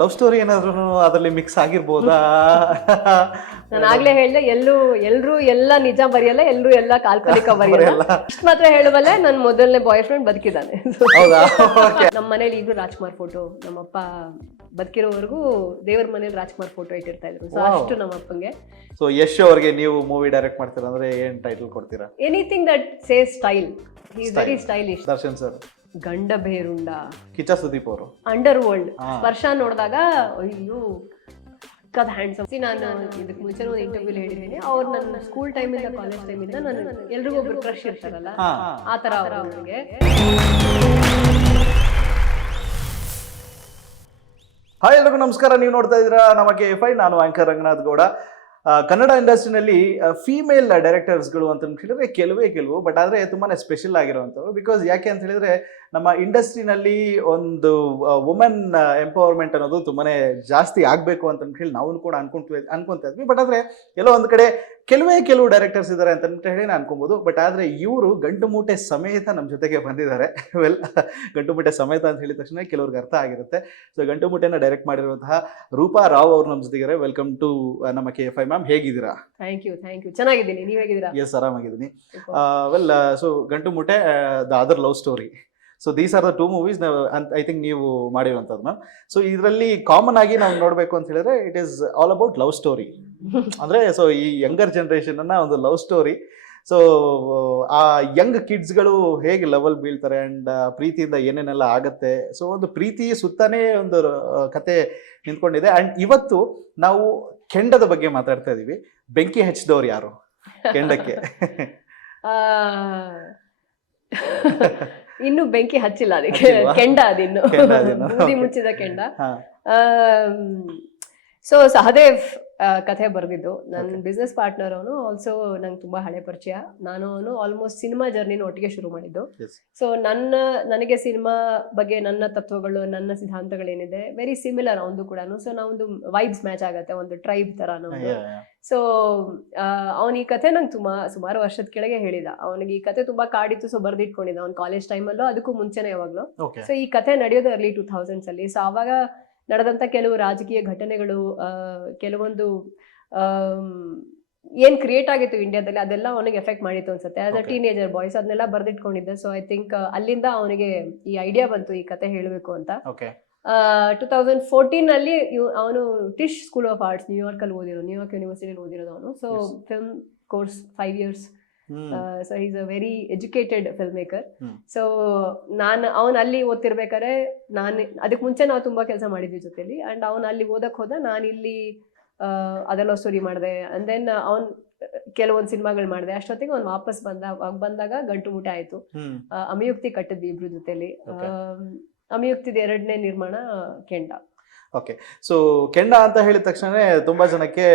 Love story ಏನಾದ್ರು ಅದರಲ್ಲಿ mix ಆಗಿರ್ಬೋದಾ? ನಾನು ಆಗ್ಲೇ ಹೇಳ್ದೆ, ಎಲ್ರು ಎಲ್ಲ ನಿಜ ಬರೆಯಲ್ಲ, ಎಲ್ರು ಎಲ್ಲ ಕಾಲ್ಪನಿಕ ಬರೆಯಲ್ಲ. ಇಷ್ಟು ಮಾತ್ರ ಹೇಳುವಲ್ಲೇ ನನ್ನ ಮೊದಲನೇ ಬಾಯ್ ಫ್ರೆಂಡ್ ಬದುಕಿದ್ದಾನೆ. ಹೌದಾ? ನಮ್ಮ ಮನೇಲಿ ಈಗಲೂ ರಾಜ್ಕುಮಾರ್ ಫೋಟೋ, ನಮ್ಮಪ್ಪ ಬದುಕಿರೋವರೆಗೂ ದೇವ್ರ ಮನೇಲಿ ರಾಜ್ಕುಮಾರ್ ಫೋಟೋ ಇಟ್ಟಿರ್ತಾ ಇದ್ರು. ಸೊ ಅಷ್ಟು ನಮ್ಮಪ್ಪಂಗೆ. ಸೊ ಯಶ್ ಅವ್ರಿಗೆ ನೀವು ಮೂವಿ ಡೈರೆಕ್ಟ್ ಮಾಡ್ತೀರಾ ಅಂದ್ರೆ ಏನ್ ಟೈಟಲ್ ಕೊಡ್ತೀರಾ? Anything that says style. He is very stylish. Darshan sir, ಗಂಡ ಬೇರುಂಡ, ಕಿಚ್ಚ ಸುದೀಪ್ ಅವರು, ಅಂಡರ್ ವರ್ಲ್ಡ್, ಸ್ಪರ್ಶ ನೋಡಿದಾಗ ಅಯ್ಯೋ ಕದ ಹ್ಯಾಂಡ್ಸಮ್. ನಾನು ಇದಕ್ಕೆ ಮುಂಚೆ ಒಂದು ಇಂಟರ್ವ್ಯೂ ಹೇಳಿದ್ದೀನಿ, ಅವ್ರು ನನ್ನ ಸ್ಕೂಲ್ ಟೈಮಿಂದ ಕಾಲೇಜ್ ಟೈಮಿಂದ ನಾನು ಎಲ್ರಿಗೂ ಒಬ್ರು ಕ್ರಶ್ ಇರ್ತಾರಲ್ಲ, ಆ ತರ ಅವ್ರಿಗೆ. ಹಾಯ್ ಎಲ್ರಿಗೂ ನಮಸ್ಕಾರ. ನೀವು ನೋಡ್ತಾ ಇದ್ದೀರಾ ನಮ್ಮ KFI. ನಾನು ಆಂಕರ್ ರಂಗನಾಥ್ ಗೌಡ. ಕನ್ನಡ ಇಂಡಸ್ಟ್ರಿನಲ್ಲಿ ಫೀಮೇಲ್ ಡೈರೆಕ್ಟರ್ಸ್ಗಳು ಅಂತ ಹೇಳಿದ್ರೆ ಕೆಲವು, ಬಟ್ ಆದರೆ ತುಂಬಾನೇ ಸ್ಪೆಷಲ್ ಆಗಿರುವಂಥವ್ರು. ಬಿಕಾಸ್ ಯಾಕೆ ಅಂತ ಹೇಳಿದ್ರೆ ನಮ್ಮ ಇಂಡಸ್ಟ್ರಿನಲ್ಲಿ ಒಂದು ವುಮೆನ್ ಎಂಪವರ್ಮೆಂಟ್ ಅನ್ನೋದು ತುಂಬಾನೇ ಜಾಸ್ತಿ ಆಗಬೇಕು ಅಂತ ಹೇಳಿ ನಾವು ಕೂಡ ಅನ್ಕೊಂತ ಇದ್ವಿ. ಬಟ್ ಆದರೆ ಎಲ್ಲೋ ಒಂದು ಕಡೆ ಕೆಲವು ಡೈರೆಕ್ಟರ್ಸ್ ಇದ್ದಾರೆ ಅಂತ ಹೇಳಿ ನಾನು ಅನ್ಕೊಬೋದು. ಬಟ್ ಆದರೆ ಇವರು ಗಂಟು ಮೂಟೆ ಸಮೇತ ನಮ್ಮ ಜೊತೆಗೆ ಬಂದಿದ್ದಾರೆ. ಗಂಟು ಮೂಟೆ ಸಮೇತ ಅಂತ ಹೇಳಿದ ತಕ್ಷಣ ಕೆಲವ್ರಿಗೆ ಅರ್ಥ ಆಗಿರುತ್ತೆ. ಸೊ ಗಂಟು ಮೂಟೆನ ಡೈರೆಕ್ಟ್ ಮಾಡಿರುವಂತಹ ರೂಪಾ ರಾವ್ ಅವರು ನಮ್ಮ ಜೊತೆಗೆ. ವೆಲ್ಕಮ್ ಟು ನಮ್ಮ KFI ಮ್ಯಾಮ್. ಹೇಗಿದ್ದೀರಾ? Thank you. ಚೆನ್ನಾಗಿದ್ದೀನಿ. ನೀವು ಹೇಗಿದ್ದೀರಾ? ಎಸ್, ಆರಾಮಾಗಿದ್ದೀನಿ. So Gantumoote, the other love story. So these are the 2 movies I think ನೀವು ಮಾಡಿರುವಂಥದ್ದು ಮ್ಯಾಮ್. ಸೊ ಇದರಲ್ಲಿ ಕಾಮನ್ ಆಗಿ ನಾವು ನೋಡಬೇಕು ಅಂತ ಹೇಳಿದ್ರೆ it is all about love story. ಅಂದರೆ ಸೊ ಈ ಯಂಗರ್ ಜನ್ರೇಷನ್ ಅನ್ನ ಒಂದು ಲವ್ ಸ್ಟೋರಿ. ಸೊ ಆ ಯಂಗ್ ಕಿಡ್ಸ್ಗಳು ಹೇಗೆ ಲೆವೆಲ್ ಬೀಳ್ತಾರೆ ಆ್ಯಂಡ್ ಪ್ರೀತಿಯಿಂದ ಏನೇನೆಲ್ಲ ಆಗತ್ತೆ. ಸೊ ಒಂದು ಪ್ರೀತಿ ಸುತ್ತಾನೇ ಒಂದು ಕತೆ ನಿಂತ್ಕೊಂಡಿದೆ. ಆ್ಯಂಡ್ ಇವತ್ತು ನಾವು ಕೆಂಡದ ಬಗ್ಗೆ ಮಾತಾಡ್ತಾ ಇದೀವಿ. ಬೆಂಕಿ ಹಚ್ಚಿದವ್ರು ಯಾರು ಕೆಂಡಕ್ಕೆ? ಇನ್ನು ಬೆಂಕಿ ಹಚ್ಚಿಲ್ಲ ಅದಕ್ಕೆ. ಕೆಂಡ ಅದಿನ್ನು ಬೂದಿ ಮುಚ್ಚಿದ ಕೆಂಡ. ಸೊ ಸಹದೇವ್ ಕಥೆ ಬರೆದಿದ್ದು ನನ್ನ ಬಿಸ್ನೆಸ್ ಪಾರ್ಟ್ನರ್. ಅವನು ಆಲ್ಸೋ ನಂಗೆ ತುಂಬಾ ಹಳೆ ಪರಿಚಯ. ನಾನು ಅವನು ಆಲ್ಮೋಸ್ಟ್ ಸಿನಿಮಾ ಜರ್ನಿನ ಒಟ್ಟಿಗೆ ಶುರು ಮಾಡಿದ್ದು. ಸೊ ನನಗೆ ಸಿನಿಮಾ ಬಗ್ಗೆ ನನ್ನ ತತ್ವಗಳು, ನನ್ನ ಸಿದ್ಧಾಂತಗಳೇನಿದೆ ವೆರಿ ಸಿಮಿಲರ್ ಅವನು ಕೂಡ. ಸೊ ನಾವೊಂದು ವೈಬ್ಸ್ ಮ್ಯಾಚ್ ಆಗತ್ತೆ, ಒಂದು ಟ್ರೈಬ್ ತರ ನಾವು. ಸೊ ಅವನ ಈ ಕಥೆ ನಂಗೆ ಸುಮಾರು ವರ್ಷದ ಕೆಳಗೆ ಹೇಳಿದ. ಅವನಿಗೆ ಈ ಕಥೆ ತುಂಬಾ ಕಾಡಿತ್ತು. ಸೊ ಬರ್ದಿಟ್ಕೊಂಡಿದ್ದ ಅವ್ನು ಕಾಲೇಜ್ ಟೈಮಲ್ಲೂ, ಅದಕ್ಕೂ ಮುಂಚೆನೆ ಯಾವಾಗ್ಲೂ. ಸೊ ಈ ಕಥೆ ನಡೆಯೋದು ಅರ್ಲಿ 2000s ಅಲ್ಲಿ. ಸೊ ಆವಾಗ ನಡೆದಂತ ಕೆಲವು ರಾಜಕೀಯ ಘಟನೆಗಳು, ಕೆಲವೊಂದು ಏನ್ ಕ್ರಿಯೇಟ್ ಆಗಿತ್ತು ಇಂಡಿಯಾದಲ್ಲಿ, ಅದೆಲ್ಲ ಅವನಿಗೆ ಎಫೆಕ್ಟ್ ಮಾಡಿತ್ತು ಅನ್ಸುತ್ತೆ. ಆಸ್ ಅ ಟೀನೇಜರ್ ಬಾಯ್ಸ್ ಅದನ್ನೆಲ್ಲ ಬರ್ದಿಟ್ಕೊಂಡಿದ್ದೆ. ಸೊ ಐ ಥಿಂಕ್ ಅಲ್ಲಿಂದ ಅವನಿಗೆ ಈ ಐಡಿಯಾ ಬಂತು ಈ ಕತೆ ಹೇಳಬೇಕು ಅಂತ. 2014 ಅಲ್ಲಿ ಅವನು ಟಿಶ್ ಸ್ಕೂಲ್ ಆಫ್ ಆರ್ಟ್ಸ್ ನ್ಯೂಯಾರ್ಕ್ ಯೂನಿವರ್ಸಿಟಿಯಲ್ಲಿ ಓದಿರೋದು ಅವನು. So film course 5 years. So is a very educated film maker. So ಅವನು ಅಲ್ಲಿ ಓದ್ತಿರ್ಬೇಕಾದ್ರೆ, ಅದಕ್ಕೆ ಮುಂಚೆ ನಾವು ತುಂಬಾ ಕೆಲಸ ಮಾಡಿದ್ವಿ ಜೊತೆಲಿ. ಅಂಡ್ ಅವನು ಅಲ್ಲಿ ಓದಕ್ ಹೋದ, ನಾನು ಇಲ್ಲಿ ಅದೆಲ್ಲ ಸ್ಟೋರಿ ಮಾಡಿದೆ. ಅಂಡ್ ದೆನ್ ಅವ್ನು ಕೆಲವೊಂದು ಸಿನಿಮಾಗಳು ಮಾಡಿದೆ. ಅಷ್ಟೊತ್ತಿಗೆ ಅವ್ನು ವಾಪಸ್ ಬಂದಾಗ ಗಂಟು ಮೂಟೆ ಆಯ್ತು. ಅಮಯುಕ್ತಿ ಕಟ್ಟಿದ್ವಿ ಇಬ್ರು ಜೊತೆಲಿ. ಅಮಯುಕ್ತಿದ 2ನೇ ನಿರ್ಮಾಣ ಕೆಂಡ. ಓಕೆ. ಸೊ ಕೆಂಡ ಅಂತ ಹೇಳಿದ ತಕ್ಷಣ ತುಂಬಾ ಜನಕ್ಕೆ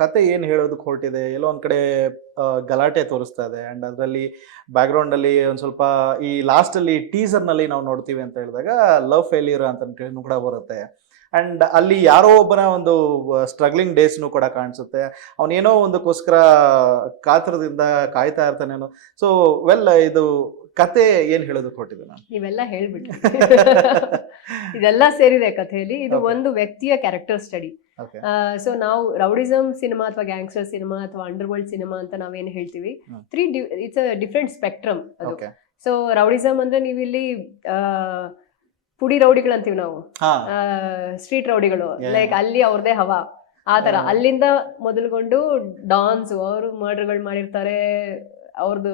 ಕತೆ ಏನು ಹೇಳೋದಕ್ಕೆ ಹೊರಟಿದೆ, ಎಲ್ಲೋ ಒಂದ್ ಕಡೆ ಗಲಾಟೆ ತೋರಿಸ್ತಾ ಇದೆ. ಅಂಡ್ ಅದರಲ್ಲಿ ಬ್ಯಾಕ್ಗ್ರೌಂಡ್ ಅಲ್ಲಿ ಒಂದ್ ಸ್ವಲ್ಪ ಈ ಲಾಸ್ಟ್ ಅಲ್ಲಿ ಟೀಸರ್ ನಲ್ಲಿ ನಾವು ನೋಡ್ತೀವಿ ಅಂತ ಹೇಳಿದಾಗ ಲವ್ ಫೇಲ್ಯೂರ್ ಅಂತ ಕೂಡ ಬರುತ್ತೆ. ಅಂಡ್ ಅಲ್ಲಿ ಯಾರೋ ಒಬ್ಬನ ಒಂದು ಸ್ಟ್ರಗ್ಲಿಂಗ್ ಡೇಸ್ನು ಕೂಡ ಕಾಣಿಸುತ್ತೆ. ಅವನೇನೋ ಒಂದಕ್ಕೋಸ್ಕರ ಕಾತರದಿಂದ ಕಾಯ್ತಾ ಇರ್ತಾನೇನೋ. ಸೊ ಇದು ಕತೆ ಏನ್ ಹೇಳೋದಕ್ಕೆ ಹೊರಟಿದೆ? ನಾನು ಇವೆಲ್ಲ ಹೇಳ್ಬಿಟ್ಟು ಇದೆಲ್ಲ ಸೇರಿದೆ ಕಥೆಯಲ್ಲಿ. ಇದು ಒಂದು ವ್ಯಕ್ತಿಯ ಕ್ಯಾರೆಕ್ಟರ್ ಸ್ಟಡಿ. ಸೊ ನಾವು ರೌಡಿಸಮ್ ಸಿನಿಮಾ ಅಥವಾ ಗ್ಯಾಂಗ್ಸ್ಟರ್ ಸಿನಿಮಾ ಅಥವಾ ಅಂಡರ್ ವರ್ಲ್ಡ್ ಸಿನಿಮಾ ಅಂತ ನಾವೇನು ಹೇಳ್ತೀವಿ, ಇಟ್ಸ್ ಅ ಡಿಫ್ರೆಂಟ್ ಸ್ಪೆಕ್ಟ್ರಮ್ ಅದು. ಸೊ ರೌಡಿಸಮ್ ಅಂದ್ರೆ ನೀವು ಇಲ್ಲಿ ಪುಡಿ ರೌಡಿಗಳು ಅಂತೀವಿ ನಾವು, ಸ್ಟ್ರೀಟ್ ರೌಡಿಗಳು, ಲೈಕ್ ಅಲ್ಲಿ ಅವ್ರದೇ ಹವಾ ಆ ತರ. ಅಲ್ಲಿಂದ ಮೊದಲುಗೊಂಡು ಡಾನ್ಸ್, ಅವರು ಮರ್ಡರ್ಗಳು ಮಾಡಿರ್ತಾರೆ, ಅವ್ರದ್ದು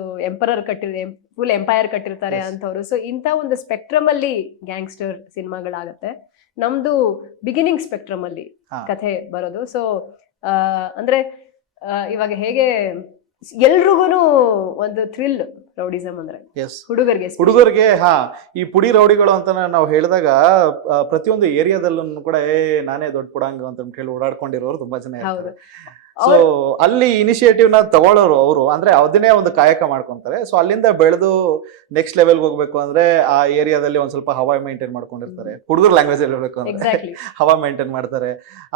ಫುಲ್ ಎಂಪೈರ್ ಕಟ್ಟಿರ್ತಾರೆ ಅಂತವ್ರು. ಸೊ ಇಂಥ ಒಂದು ಸ್ಪೆಕ್ಟ್ರಮ್ ಅಲ್ಲಿ ಗ್ಯಾಂಗ್ಸ್ಟರ್ ಸಿನಿಮಾಗಳಾಗತ್ತೆ. ನಮ್ದು ಬಿಗಿನಿಂಗ್ ಸ್ಪೆಕ್ಟ್ರಮ್ ಅಲ್ಲಿ ಕಥೆ ಬರೋದು. ಸೊ ಅಂದ್ರೆ ಇವಾಗ ಹೇಗೆ ಎಲ್ರಿಗೂ ಒಂದು ಥ್ರಿಲ್ ರೌಡಿಸಮ್ ಅಂದ್ರೆ ಹುಡುಗರಿಗೆ ಈ ಪುಡಿ ರೌಡಿಗಳು ಅಂತ ನಾವು ಹೇಳಿದಾಗ ಪ್ರತಿಯೊಂದು ಏರಿಯಾದಲ್ಲೂ ಕೂಡ ನಾನೇ ದೊಡ್ಡ ಪುಡಂಗ ಅಂತ ಹೇಳಿ ಓಡಾಡ್ಕೊಂಡಿರೋರು ತುಂಬಾ ಜನ ಇರ್ತಾರೆ. ಸೊ ಅಲ್ಲಿ ಇನಿಷಿಯೇಟಿವ್ ನ ತಗೊಳ್ಳೋರು ಅವರು, ಅಂದ್ರೆ ಅದನ್ನೇ ಒಂದು ಕಾಯಕ ಮಾಡ್ಕೊಂತಾರೆ. ಸೊ ಅಲ್ಲಿಂದ ಬೆಳೆದು ನೆಕ್ಸ್ಟ್ ಲೆವೆಲ್ಗೆ ಹೋಗ್ಬೇಕು ಅಂದ್ರೆ ಆ ಏರಿಯಾದಲ್ಲಿ ಒಂದ್ ಸ್ವಲ್ಪ ಹವಾ ಮೇಂಟೈನ್ ಮಾಡ್ಕೊಂಡಿರ್ತಾರೆ. ಹುಡುಗರು ಲ್ಯಾಂಗ್ವೇಜ್ ಅಲ್ಲಿ ಹೇಳ್ಬೇಕು ಅಂದ್ರೆ ಹವಾ ಮೇಂಟೈನ್ ಮಾಡ್ತಾರೆ.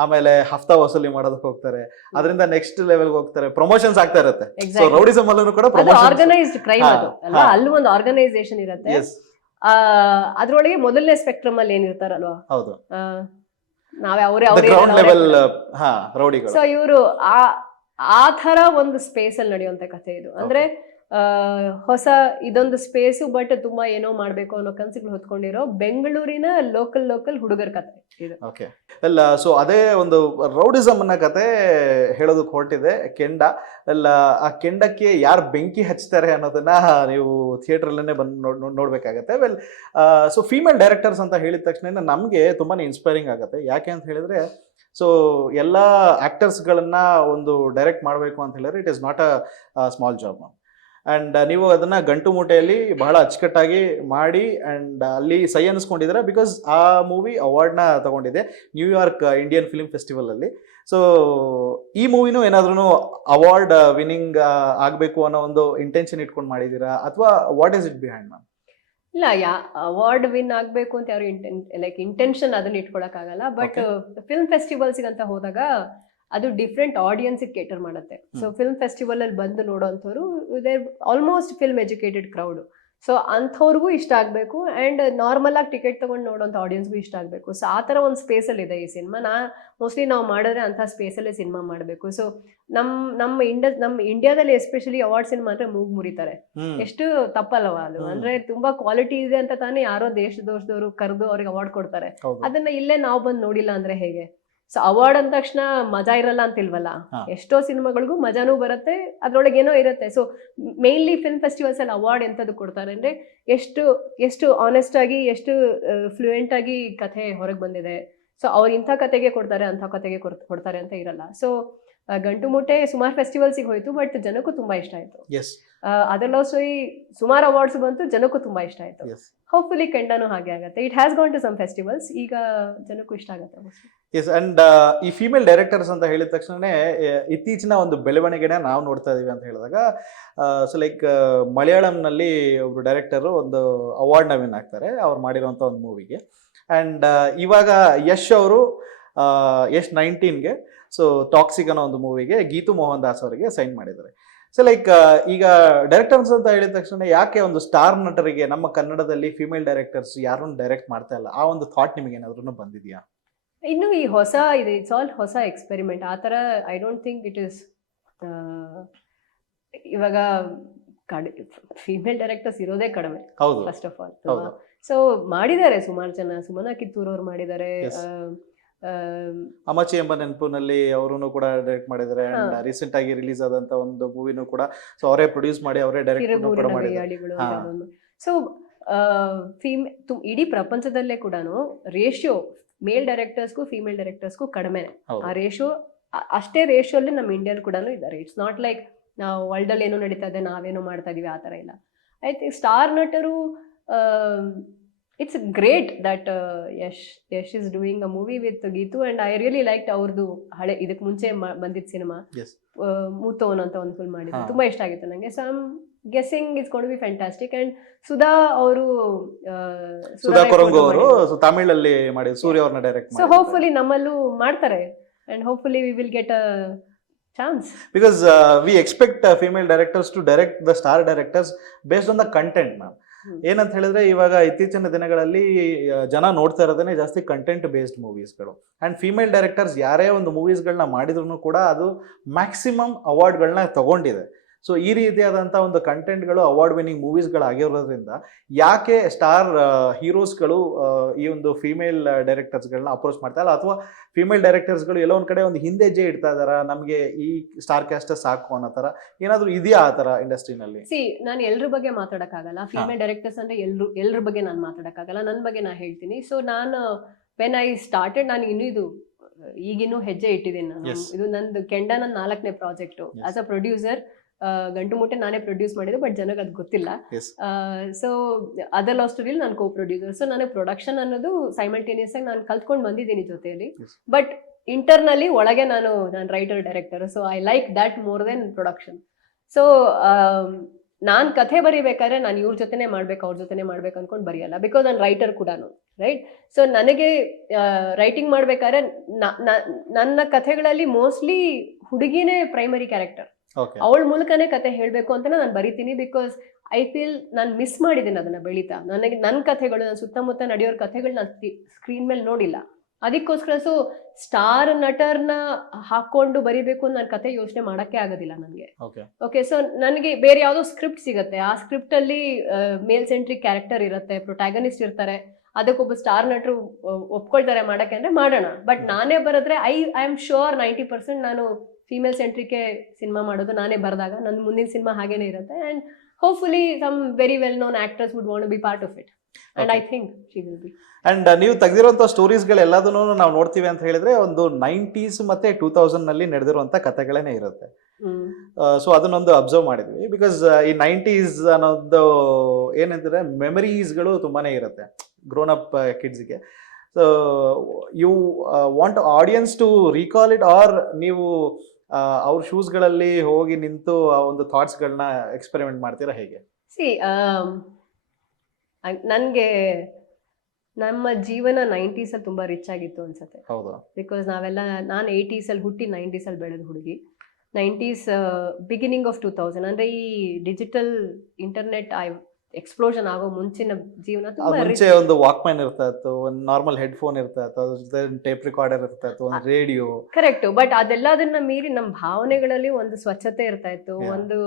ಆಮೇಲೆ ಹಫ್ತಾ ವಸೂಲಿ ಮಾಡೋದಕ್ಕೆ ಹೋಗ್ತಾರೆ. ಅದರಿಂದ ನೆಕ್ಸ್ಟ್ ಲೆವೆಲ್ಗೆ ಹೋಗ್ತಾರೆ. ಪ್ರಮೋಷನ್ಸ್ ಆಗ್ತಾ ಇರುತ್ತೆ. ಸೊ ರೌಡಿಸಮ್ ಅಲ್ಲೂ ಕೂಡ ಆರ್ಗನೈಸ್ಡ್ ಕ್ರೈಮ್ ಅದು ಅಲ್ಲ, ಅಲ್ಲೂ ಒಂದು ಆರ್ಗನೈಸೇಷನ್ ಇರುತ್ತೆ. ಅದ್ರೊಳಗೆ ಮೊದಲನೇ ಸ್ಪೆಕ್ಟ್ರಮ್ ಅಲ್ಲಿ ಏನಿರ್ತಾರಲ್ವಾ, ಹೌದು, ನಾವೇ ಗ್ರೌಂಡ್ ಲೆವೆಲ್ ಹಾ ರೌಡಿಗಳು. ಸೊ ಇವರು ಆ ತರ ಒಂದು ಸ್ಪೇಸ್ ಅಲ್ಲಿ ನಡೆಯುವಂತ ಕಥೆ ಇದು. ಅಂದ್ರೆ ಹೊಸ ಇದೊಂದು ಸ್ಪೇಸು, ಬಟ್ ತುಂಬಾ ಏನೋ ಮಾಡ್ಬೇಕು ಅನ್ನೋ ಕನ್ಸುಗಳು ಹೊತ್ಕೊಂಡಿರೋ ಬೆಂಗಳೂರಿನ ಲೋಕಲ್ ಹುಡುಗರ ಕಥೆ ಇದು. ಓಕೆ, ಅಲ್ಲ ಸೊ ಅದೇ ಒಂದು ರೌಡಿಸಮ್ ಅನ್ನೋ ಕತೆ ಹೇಳೋದಕ್ಕೆ ಹೊರಟಿದೆ ಕೆಂಡ. ಅಲ್ಲ ಆ ಕೆಂಡಕ್ಕೆ ಯಾರು ಬೆಂಕಿ ಹಚ್ತಾರೆ ಅನ್ನೋದನ್ನ ನೀವು ಥಿಯೇಟರ್ ಅಲ್ಲೇ ಬಂದು ನೋಡ್ಬೇಕಾಗತ್ತೆ. ವೆಲ್, ಸೊ ಫೀಮೇಲ್ ಡೈರೆಕ್ಟರ್ಸ್ ಅಂತ ಹೇಳಿದ ತಕ್ಷಣ ನಮಗೆ ತುಂಬಾನೇ ಇನ್ಸ್ಪೈರಿಂಗ್ ಆಗುತ್ತೆ. ಯಾಕೆ ಅಂತ ಹೇಳಿದ್ರೆ, ಸೊ ಎಲ್ಲ ಆಕ್ಟರ್ಸ್ಗಳನ್ನ ಒಂದು ಡೈರೆಕ್ಟ್ ಮಾಡಬೇಕು ಅಂತ ಹೇಳಿದ್ರೆ it is not a small job. And ನೀವು ಅದನ್ನ ಗಂಟು ಮೂಟೆಯಲ್ಲಿ ಬಹಳ ಅಚ್ಚುಕಟ್ಟಾಗಿ ಮಾಡಿ ಆ್ಯಂಡ್ ಅಲ್ಲಿ ಸೈ ಅನ್ನಿಸ್ಕೊಂಡಿದ್ದಾರೆ. ಬಿಕಾಸ್ ಆ ಮೂವಿ ಅವಾರ್ಡ್ನ ತಗೊಂಡಿದೆ ನ್ಯೂಯಾರ್ಕ್ ಇಂಡಿಯನ್ ಫಿಲ್ಮ್ ಫೆಸ್ಟಿವಲ್ ಅಲ್ಲಿ. ಸೊ ಈ ಮೂವಿನೂ ಏನಾದ್ರೂ ಅವಾರ್ಡ್ ವಿನ್ನಿಂಗ್ ಆಗಬೇಕು ಅನ್ನೋ ಒಂದು ಇಂಟೆನ್ಷನ್ ಇಟ್ಕೊಂಡು ಮಾಡಿದ್ದೀರಾ, ಅಥವಾ what is it behind ma'am? ಇಲ್ಲ, ಅವಾರ್ಡ್ ವಿನ್ ಆಗ್ಬೇಕು ಅಂತ ಯಾರು ಇಂಟೆನ್ಷನ್ ಅದನ್ನ ಇಟ್ಕೊಳಕ್ ಆಗಲ್ಲ. ಬಟ್ ಫಿಲ್ಮ್ ಫೆಸ್ಟಿವಲ್ಸ್ ಅಂತ ಹೋದಾಗ ಅದು ಡಿಫ್ರೆಂಟ್ ಆಡಿಯನ್ಸ್ ಕೇಟರ್ ಮಾಡುತ್ತೆ. ಸೊ ಫಿಲ್ಮ್ ಫೆಸ್ಟಿವಲ್ ಅಲ್ಲಿ ಬಂದು ನೋಡೋಂಥವ್ರು almost film educated crowd. So ಅಂಥವ್ರಿಗೂ ಇಷ್ಟ ಆಗಬೇಕು ಆ್ಯಂಡ್ ನಾರ್ಮಲ್ ಆಗಿ ಟಿಕೆಟ್ ತೊಗೊಂಡು ನೋಡೋಂಥ ಆಡಿಯನ್ಸ್ಗೂ ಇಷ್ಟ ಆಗಬೇಕು. ಸೊ ಆ ಥರ ಒಂದು ಸ್ಪೇಸಲ್ಲಿ ಇದೆ ಈ ಸಿನಿಮಾ. ಮೋಸ್ಟ್ಲಿ ನಾವು ಮಾಡಿದ್ರೆ ಅಂಥ ಸ್ಪೇಸಲ್ಲೇ ಸಿನಿಮಾ ಮಾಡಬೇಕು. ಸೊ ನಮ್ಮ ಇಂಡಿಯಾದಲ್ಲಿ ಎಸ್ಪೆಷಲಿ ಅವಾರ್ಡ್ ಸಿನಿಮಾ ಅಂದ್ರೆ ಮೂಗ್ ಮುರಿತಾರೆ. ಎಷ್ಟು ತಪ್ಪಲ್ಲವ ಅದು? ಅಂದ್ರೆ ತುಂಬಾ ಕ್ವಾಲಿಟಿ ಇದೆ ಅಂತ ತಾನೇ ಯಾರೋ ದೇಶದವರು ಕರೆದು ಅವ್ರಿಗೆ ಅವಾರ್ಡ್ ಕೊಡ್ತಾರೆ. ಅದನ್ನ ಇಲ್ಲೇ ನಾವು ಬಂದು ನೋಡಿಲ್ಲ ಅಂದ್ರೆ ಹೇಗೆ? ಸೊ ಅವಾರ್ಡ್ ಅಂದ ತಕ್ಷಣ ಮಜಾ ಇರಲ್ಲ ಅಂತಿಲ್ವಲ್ಲ, ಎಷ್ಟೋ ಸಿನಿಮಾಗಳಿಗೂ ಮಜಾನೂ ಬರುತ್ತೆ, ಅದ್ರೊಳಗೆ ಏನೋ ಇರುತ್ತೆ. ಸೊ ಮೇನ್ಲಿ ಫಿಲ್ಮ್ ಫೆಸ್ಟಿವಲ್ಸ್ ಅಲ್ಲಿ ಅವಾರ್ಡ್ ಎಂತದ್ದು ಕೊಡ್ತಾರೆ ಅಂದ್ರೆ ಎಷ್ಟು ಆನೆಸ್ಟ್ ಆಗಿ, ಎಷ್ಟು ಫ್ಲೂಯೆಂಟ್ ಆಗಿ ಕಥೆ ಹೊರಗೆ ಬಂದಿದೆ. ಸೊ ಅವ್ರು ಇಂಥ ಕತೆಗೆ ಕೊಡ್ತಾರೆ, ಅಂಥ ಕತೆಗೆ ಕೊಡ್ತಾರೆ ಅಂತ ಇರಲ್ಲ. ಸೊ ಗಂಟು ಮೂಟೆ ಸುಮಾರು ಫೆಸ್ಟಿವಲ್ಸಿಗೆ ಹೋಯ್ತು, ಬಟ್ ಜನಕ್ಕೂ ತುಂಬಾ ಇಷ್ಟ ಆಯ್ತು. ಅದೆಲ್ಲ ಸುಮಾರು ಅವಾರ್ಡ್ಸ್ ಬಂತು, ಜನಕ್ಕೂ ತುಂಬಾ ಇಷ್ಟ ಆಯ್ತು. ಹೋಪ್ಫುಲಿ ಕೆಂಡನು ಹಾಗೆ ಆಗುತ್ತೆ. It has gone to some festivals, ಈಗ ಜನಕ್ಕೂ ಇಷ್ಟ ಆಗುತ್ತೆ. ಎಸ್, ಅಂಡ್ ಈ ಫೀಮೇಲ್ ಡೈರೆಕ್ಟರ್ಸ್ ಅಂತ ಹೇಳಿದ ತಕ್ಷಣ ಇತ್ತೀಚಿನ ಒಂದು ಬೆಳವಣಿಗೆನ ನಾವು ನೋಡ್ತಾ ಇದೀವಿ ಅಂತ ಹೇಳಿದಾಗ, ಸೊ ಲೈಕ್ ಮಲಯಾಳಂನಲ್ಲಿ ಒಬ್ರು ಡೈರೆಕ್ಟರು ಒಂದು ಅವಾರ್ಡ್ನ ವಿನ್ ಆಗ್ತಾರೆ ಅವ್ರು ಮಾಡಿರುವಂಥ ಒಂದು ಮೂವಿಗೆ. ಆ್ಯಂಡ್ ಇವಾಗ ಯಶ್ ಅವರು ಯಶ್ 19ಗೆ ಸೊ ಟಾಕ್ಸಿಕ್ ಅನ್ನೋ ಒಂದು ಮೂವಿಗೆ ಗೀತು ಮೋಹನ್ ದಾಸ್ ಅವರಿಗೆ ಸೈನ್ ಮಾಡಿದ್ದಾರೆ. ಸೊ ಲೈಕ್ ಈಗ ಡೈರೆಕ್ಟರ್ಸ್ ಅಂತ ಹೇಳಿದ ತಕ್ಷಣ ಯಾಕೆ ಒಂದು ಸ್ಟಾರ್ ನಟರಿಗೆ ನಮ್ಮ ಕನ್ನಡದಲ್ಲಿ ಫಿಮೇಲ್ ಡೈರೆಕ್ಟರ್ಸ್ ಯಾರನ್ನು ಡೈರೆಕ್ಟ್ ಮಾಡ್ತಾ ಇಲ್ಲ, ಆ ಒಂದು ಥಾಟ್ ನಿಮಗೆ ಏನಾದ್ರೂ ಬಂದಿದೆಯಾ? ಇನ್ನು ಈ ಹೊಸ ಇದೆ, ಇಟ್ಸ್ ಆಲ್ ಹೊಸ ಎಕ್ಸ್ಪೆರಿಮೆಂಟ್. ಆ ಥರ I don't think it is ಇವಾಗ ಫೀಮೇಲ್ ಡೈರೆಕ್ಟರ್ಸ್ ಇರೋದೇ ಕಡಿಮೆ ಫಸ್ಟ್ ಆಫ್ ಆಲ್. ಸೊ ಮಾಡಿದ್ದಾರೆ ಸುಮಾರು ಜನ, ಸುಮನಾ ಕಿತ್ತೂರ್ ಅವ್ರು ಮಾಡಿದ್ದಾರೆ, ಅಮಚಿ ಎಂಬ ನೆನಪಿನಲ್ಲಿ ಅವರು ಕೂಡ ಡೈರೆಕ್ಟ್ ಮಾಡಿದ್ದಾರೆ. ಅಂಡ್ ರೀಸೆಂಟ್ ಆಗಿ ರಿಲೀಸ್ ಆದಂತ ಒಂದು ಮೂವಿನೂ ಕೂಡ ಸೊ ಅವರೇ ಪ್ರೊಡ್ಯೂಸ್ ಮಾಡಿ ಅವರೇ ಡೈರೆಕ್ಟ್ ಕೂಡ ಮಾಡಿದ್ದಾರೆ. ಸೊ ಇಡೀ ಪ್ರಪಂಚದಲ್ಲೇ ಕೂಡ ರೇಷಿಯೋ ಮೇಲ್ ಡೈರೆಕ್ಟರ್ಸ್ಗೂ ಫೀಮೇಲ್ ಡೈರೆಕ್ಟರ್ಸ್ಗೂ ಕಡಿಮೆ. ಆ ರೇಷಿಯೋ ಅಷ್ಟೇ ರೇಷಿಯೋ ಅಲ್ಲಿ ನಮ್ಮ ಇಂಡಿಯನ್ ಕೂಡ ಇದ್ದಾರೆ. ಇಟ್ಸ್ ನಾಟ್ ಲೈಕ್ ನಾವು ವರ್ಲ್ಡ್ ಅಲ್ಲಿ ಏನೋ ನಡೀತಾ ಇದೆ ನಾವೇನೋ ಮಾಡ್ತಾ ಇದೀವಿ, ಆ ತರ ಇಲ್ಲ. ಐ ಥಿಂಕ್ ಸ್ಟಾರ್ ನಟರು, it's great that Yash is doing a movie with Geethu. And I really like ಅವ್ರದ್ದು ಹಳೆ ಇದಕ್ಕೆ ಮುಂಚೆ ಬಂದಿದ್ದ ಸಿನಿಮಾ ಮೂತೋನ್ ಅಂತ ಒಂದು ಫಿಲ್ಮ್ ಮಾಡಿದ್ರು, ತುಂಬಾ ಇಷ್ಟ ಆಗಿತ್ತು ನಂಗೆ. So I'm guessing it's gonna be fantastic. And Sudha ಅವರು ತಮಿಳಲ್ಲಿ ಮಾಡಿದ್ರು, ಸೂರ್ಯ ಅವ್ರನ್ನ ಡೈರೆಕ್ಟ್. ಸೊ ಹೋಪ್ಫುಲಿ ನಮ್ಮಲ್ಲೂ ಮಾಡ್ತಾರೆ and hopefully we will get a chance, because we expect female directors to direct the star directors based on the content ma'am. ಏನಂತ ಹೇಳಿದ್ರೆ ಇವಾಗ ಇತ್ತೀಚಿನ ದಿನಗಳಲ್ಲಿ ಜನ ನೋಡ್ತಾ ಇರೋದೇ ಜಾಸ್ತಿ ಕಂಟೆಂಟ್ ಬೇಸ್ಡ್ ಮೂವೀಸ್ಗಳು. ಆ್ಯಂಡ್ ಫೀಮೇಲ್ ಡೈರೆಕ್ಟರ್ಸ್ ಯಾರೇ ಒಂದು ಮೂವೀಸ್ಗಳನ್ನ ಮಾಡಿದ್ರು ಕೂಡ ಅದು ಮ್ಯಾಕ್ಸಿಮಮ್ ಅವಾರ್ಡ್ಗಳನ್ನ ತಗೊಂಡಿದೆ. ಸೊ ಈ ರೀತಿಯಾದಂಥ ಒಂದು ಕಂಟೆಂಟ್ಗಳು ಅವಾರ್ಡ್ ವಿನ್ನಿಂಗ್ ಮೂವೀಸ್ಗಳಾಗಿರೋದ್ರಿಂದ ಯಾಕೆ ಸ್ಟಾರ್ ಹೀರೋಸ್ಗಳು ಈ ಒಂದು ಫೀಮೇಲ್ ಡೈರೆಕ್ಟರ್ಸ್ಗಳನ್ನ ಅಪ್ರೋಚ್ ಮಾಡ್ತಾ ಇಲ್ಲ, ಅಥವಾ ಫೀಮೇಲ್ ಡೈರೆಕ್ಟರ್ಸ್ಗಳು ಎಲ್ಲೋ ಒಂದು ಕಡೆ ಒಂದು ಹಿಂದೆಜ್ಜೆ ಇಡ್ತಾ ಇದಾರ, ನಮಗೆ ಈ ಸ್ಟಾರ್ ಕ್ಯಾಸ್ಟ್ ಸಾಕು ಅನ್ನೋ ಥರ ಏನಾದರೂ ಇದೆಯಾ ಆ ಥರ ಇಂಡಸ್ಟ್ರಿನಲ್ಲಿ? ನಾನು ಎಲ್ರ ಬಗ್ಗೆ ಮಾತಾಡೋಕ್ಕಾಗಲ್ಲ. ಫೀಮೇಲ್ ಡೈರೆಕ್ಟರ್ಸ್ ಅಂದರೆ ಎಲ್ರ ಬಗ್ಗೆ ನಾನು ಮಾತಾಡೋಕ್ಕಾಗಲ್ಲ. ನನ್ನ ಬಗ್ಗೆ ನಾನು ಹೇಳ್ತೀನಿ. ಸೊ ನಾನು ವೆನ್ ಐ ಸ್ಟಾರ್ಟೆಡ್, ನಾನು ಈಗಿನ್ನೂ ಹೆಜ್ಜೆ ಇಟ್ಟಿದ್ದೀನಿ ನಾನು. ಇದು ನಂದು ಕೆಂಡ ನನ್ನ 4ನೇ ಪ್ರಾಜೆಕ್ಟು ಆಸ್ ಅ ಪ್ರೊಡ್ಯೂಸರ್. ಗಂಟು ಮೂಟೆ ನಾನೇ ಪ್ರೊಡ್ಯೂಸ್ ಮಾಡಿದ್ದು, ಬಟ್ ಜನಕ್ಕೆ ಅದು ಗೊತ್ತಿಲ್ಲ. ಸೊ ಅದರ್ ಲವ್ ಸ್ಟೋರಿಲಿ ನಾನು ಕೋ ಪ್ರೊಡ್ಯೂಸರ್. ಸೊ ನನಗೆ ಪ್ರೊಡಕ್ಷನ್ ಅನ್ನೋದು ಸೈಮಲ್ಟೇನಿಯಸ್ ಆಗಿ ನಾನು ಕಲ್ತ್ಕೊಂಡು ಬಂದಿದ್ದೀನಿ ಜೊತೆಯಲ್ಲಿ. ಬಟ್ ಇಂಟರ್ನಲ್ಲಿ ಒಳಗೆ ನಾನು writer director. So I like that more than production. So ನಾನು ಕಥೆ ಬರೀಬೇಕಾದ್ರೆ ನಾನು ಇವ್ರ ಜೊತೆನೇ ಮಾಡ್ಬೇಕು, ಅವ್ರ ಜೊತೆನೇ ಮಾಡ್ಬೇಕು ಅನ್ಕೊಂಡು ಬರೆಯಲ್ಲ. ಬಿಕಾಸ್ ನಾನು ರೈಟರ್ ಕೂಡ, ರೈಟ್? ಸೊ ನನಗೆ ರೈಟಿಂಗ್ ಮಾಡ್ಬೇಕಾದ್ರೆ ನನ್ನ ಕಥೆಗಳಲ್ಲಿ ಮೋಸ್ಟ್ಲಿ ಹುಡುಗಿನೇ ಪ್ರೈಮರಿ ಕ್ಯಾರೆಕ್ಟರ್, ಅವಳ ಮೂಲಕನೇ ಕತೆ ಹೇಳ್ಬೇಕು ಅಂತ ನಾನು ಬರಿತೀನಿ. ಬಿಕಾಸ್ ಐ ಫೀಲ್ ನಾನು ಮಿಸ್ ಮಾಡಿದ್ದೀನಿ ಅದನ್ನ ಬೆಳೀತಾ. ನನ್ನ ಕಥೆಗಳು, ನನ್ನ ಸುತ್ತಮುತ್ತ ನಡೆಯೋರ್ ಕಥೆಗಳು ನಾನು ಸ್ಕ್ರೀನ್ ಮೇಲೆ ನೋಡಿಲ್ಲ. ಅದಕ್ಕೋಸ್ಕರ ಸೊ ಸ್ಟಾರ್ ನಟರ್ನ ಹಾಕೊಂಡು ಬರಿಬೇಕು ಅಂತ ನಾನು ಕತೆ ಯೋಚನೆ ಮಾಡಕ್ಕೆ ಆಗೋದಿಲ್ಲ ನನಗೆ. ಓಕೆ, ಸೊ ನನಗೆ ಬೇರೆ ಯಾವುದೋ ಸ್ಕ್ರಿಪ್ಟ್ ಸಿಗುತ್ತೆ, ಆ ಸ್ಕ್ರಿಪ್ಟ್ ಅಲ್ಲಿ ಮೇಲ್ ಸೆಂಟ್ರಿಕ್ ಕ್ಯಾರೆಕ್ಟರ್ ಇರುತ್ತೆ, ಪ್ರೊಟ್ಯಾಗನಿಸ್ಟ್ ಇರ್ತಾರೆ, ಅದಕ್ಕೊಬ್ಬ ಸ್ಟಾರ್ ನಟರು ಒಪ್ಕೊಳ್ತಾರೆ ಮಾಡಕ್ಕೆ ಅಂದ್ರೆ ಮಾಡೋಣ. ಬಟ್ ನಾನೇ ಬರೆದ್ರೆ ಐ ಆಮ್ ಶೋರ್ 90% ನಾನು ಫೀಮೇಲ್ ಸೆಂಟ್ರಿಕ್ ಸಿನಿಮಾ ಮಾಡೋದು ನಾನೇ ಬರೆದಾಗ ನನ್ನ ಮುಂದಿನ ಸಿನಿಮಾ ಹಾಗೇನೆ ಇರುತ್ತೆ. And hopefully some very well known actors would want to be part of it. And I think she will be. And ನೀವು ತೆಗೆದಿರುವಂಥ ಸ್ಟೋರೀಸ್ಗಳೆಲ್ಲದನ್ನು ನಾವು ನೋಡ್ತೀವಿ ಅಂತ ಹೇಳಿದ್ರೆ ಒಂದು 90s ಮತ್ತೆ 2000 ನಲ್ಲಿ ನಡೆದಿರುವಂಥ ಕಥೆಗಳೇನೆ ಇರುತ್ತೆ. ಸೊ ಅದನ್ನೊಂದು ಅಬ್ಸರ್ವ್ ಮಾಡಿದ್ವಿ. ಬಿಕಾಸ್ ಈ 90s ಅನ್ನೋದು ಏನಂದ್ರೆ ಮೆಮರೀಸ್ಗಳು ತುಂಬಾನೇ ಇರುತ್ತೆ ಗ್ರೋನ್ ಅಪ್ ಕಿಡ್ಸ್ಗೆ. So you want audience to recall it, or ನೀವು ಅವ್ರ ಶೂಸ್ಗಳಲ್ಲಿ ಹೋಗಿ ನಿಂತು ಆ ಒಂದು ಥಾಟ್ಸ್ಗಳನ್ನ ಎಕ್ಸ್ಪೆರಿಮೆಂಟ್ ಮಾಡ್ತೀರಾ ಹೇಗೆ? ಸಿ ನನಗೆ ನಮ್ಮ ಜೀವನ 90s ಅಲ್ಲಿ ತುಂಬಾ ರಿಚ್ ಆಗಿತ್ತು ಅನ್ಸುತ್ತೆ. ಹೌದು, ಬಿಕಾಸ್ ನಾನು 80s ಅಲ್ಲಿ ಹುಟ್ಟಿ 90s ಅಲ್ಲಿ ಬೆಳೆದ ಹುಡುಗಿ. 90s ಬಿಗಿನಿಂಗ್ ಆಫ್ 2000 ಅಂದ್ರೆ ಈ ಡಿಜಿಟಲ್ ಇಂಟರ್ನೆಟ್ ಎಕ್ಸ್ಪ್ಲೋಷನ್ ಆಗೋ ಮುಂಚಿನ ಜೀವನ ತುಂಬಾ ಮುಂಚೆ ಒಂದು ವಾಕ್ಮ್ಯಾನ್ ಇರ್ತಾ ಇತ್ತು, ಒಂದು ನಾರ್ಮಲ್ ಹೆಡ್ಫೋನ್ ಇರ್ತಾ ಇತ್ತು, ಅದ್ರ ಜೊತೆ ಟೇಪ್ ರಿಕಾರ್ಡರ್ ಇರ್ತಾ ಇತ್ತು, ಒಂದು ರೇಡಿಯೋ. ಕರೆಕ್ಟ್. ಬಟ್ ಅದೆಲ್ಲದನ್ನ ಮೀರಿ ನಮ್ಮ ಭಾವನೆಗಳಲ್ಲಿ ಒಂದು ಸ್ವಚ್ಛತೆ ಇರ್ತಾ ಇತ್ತು, ಒಂದು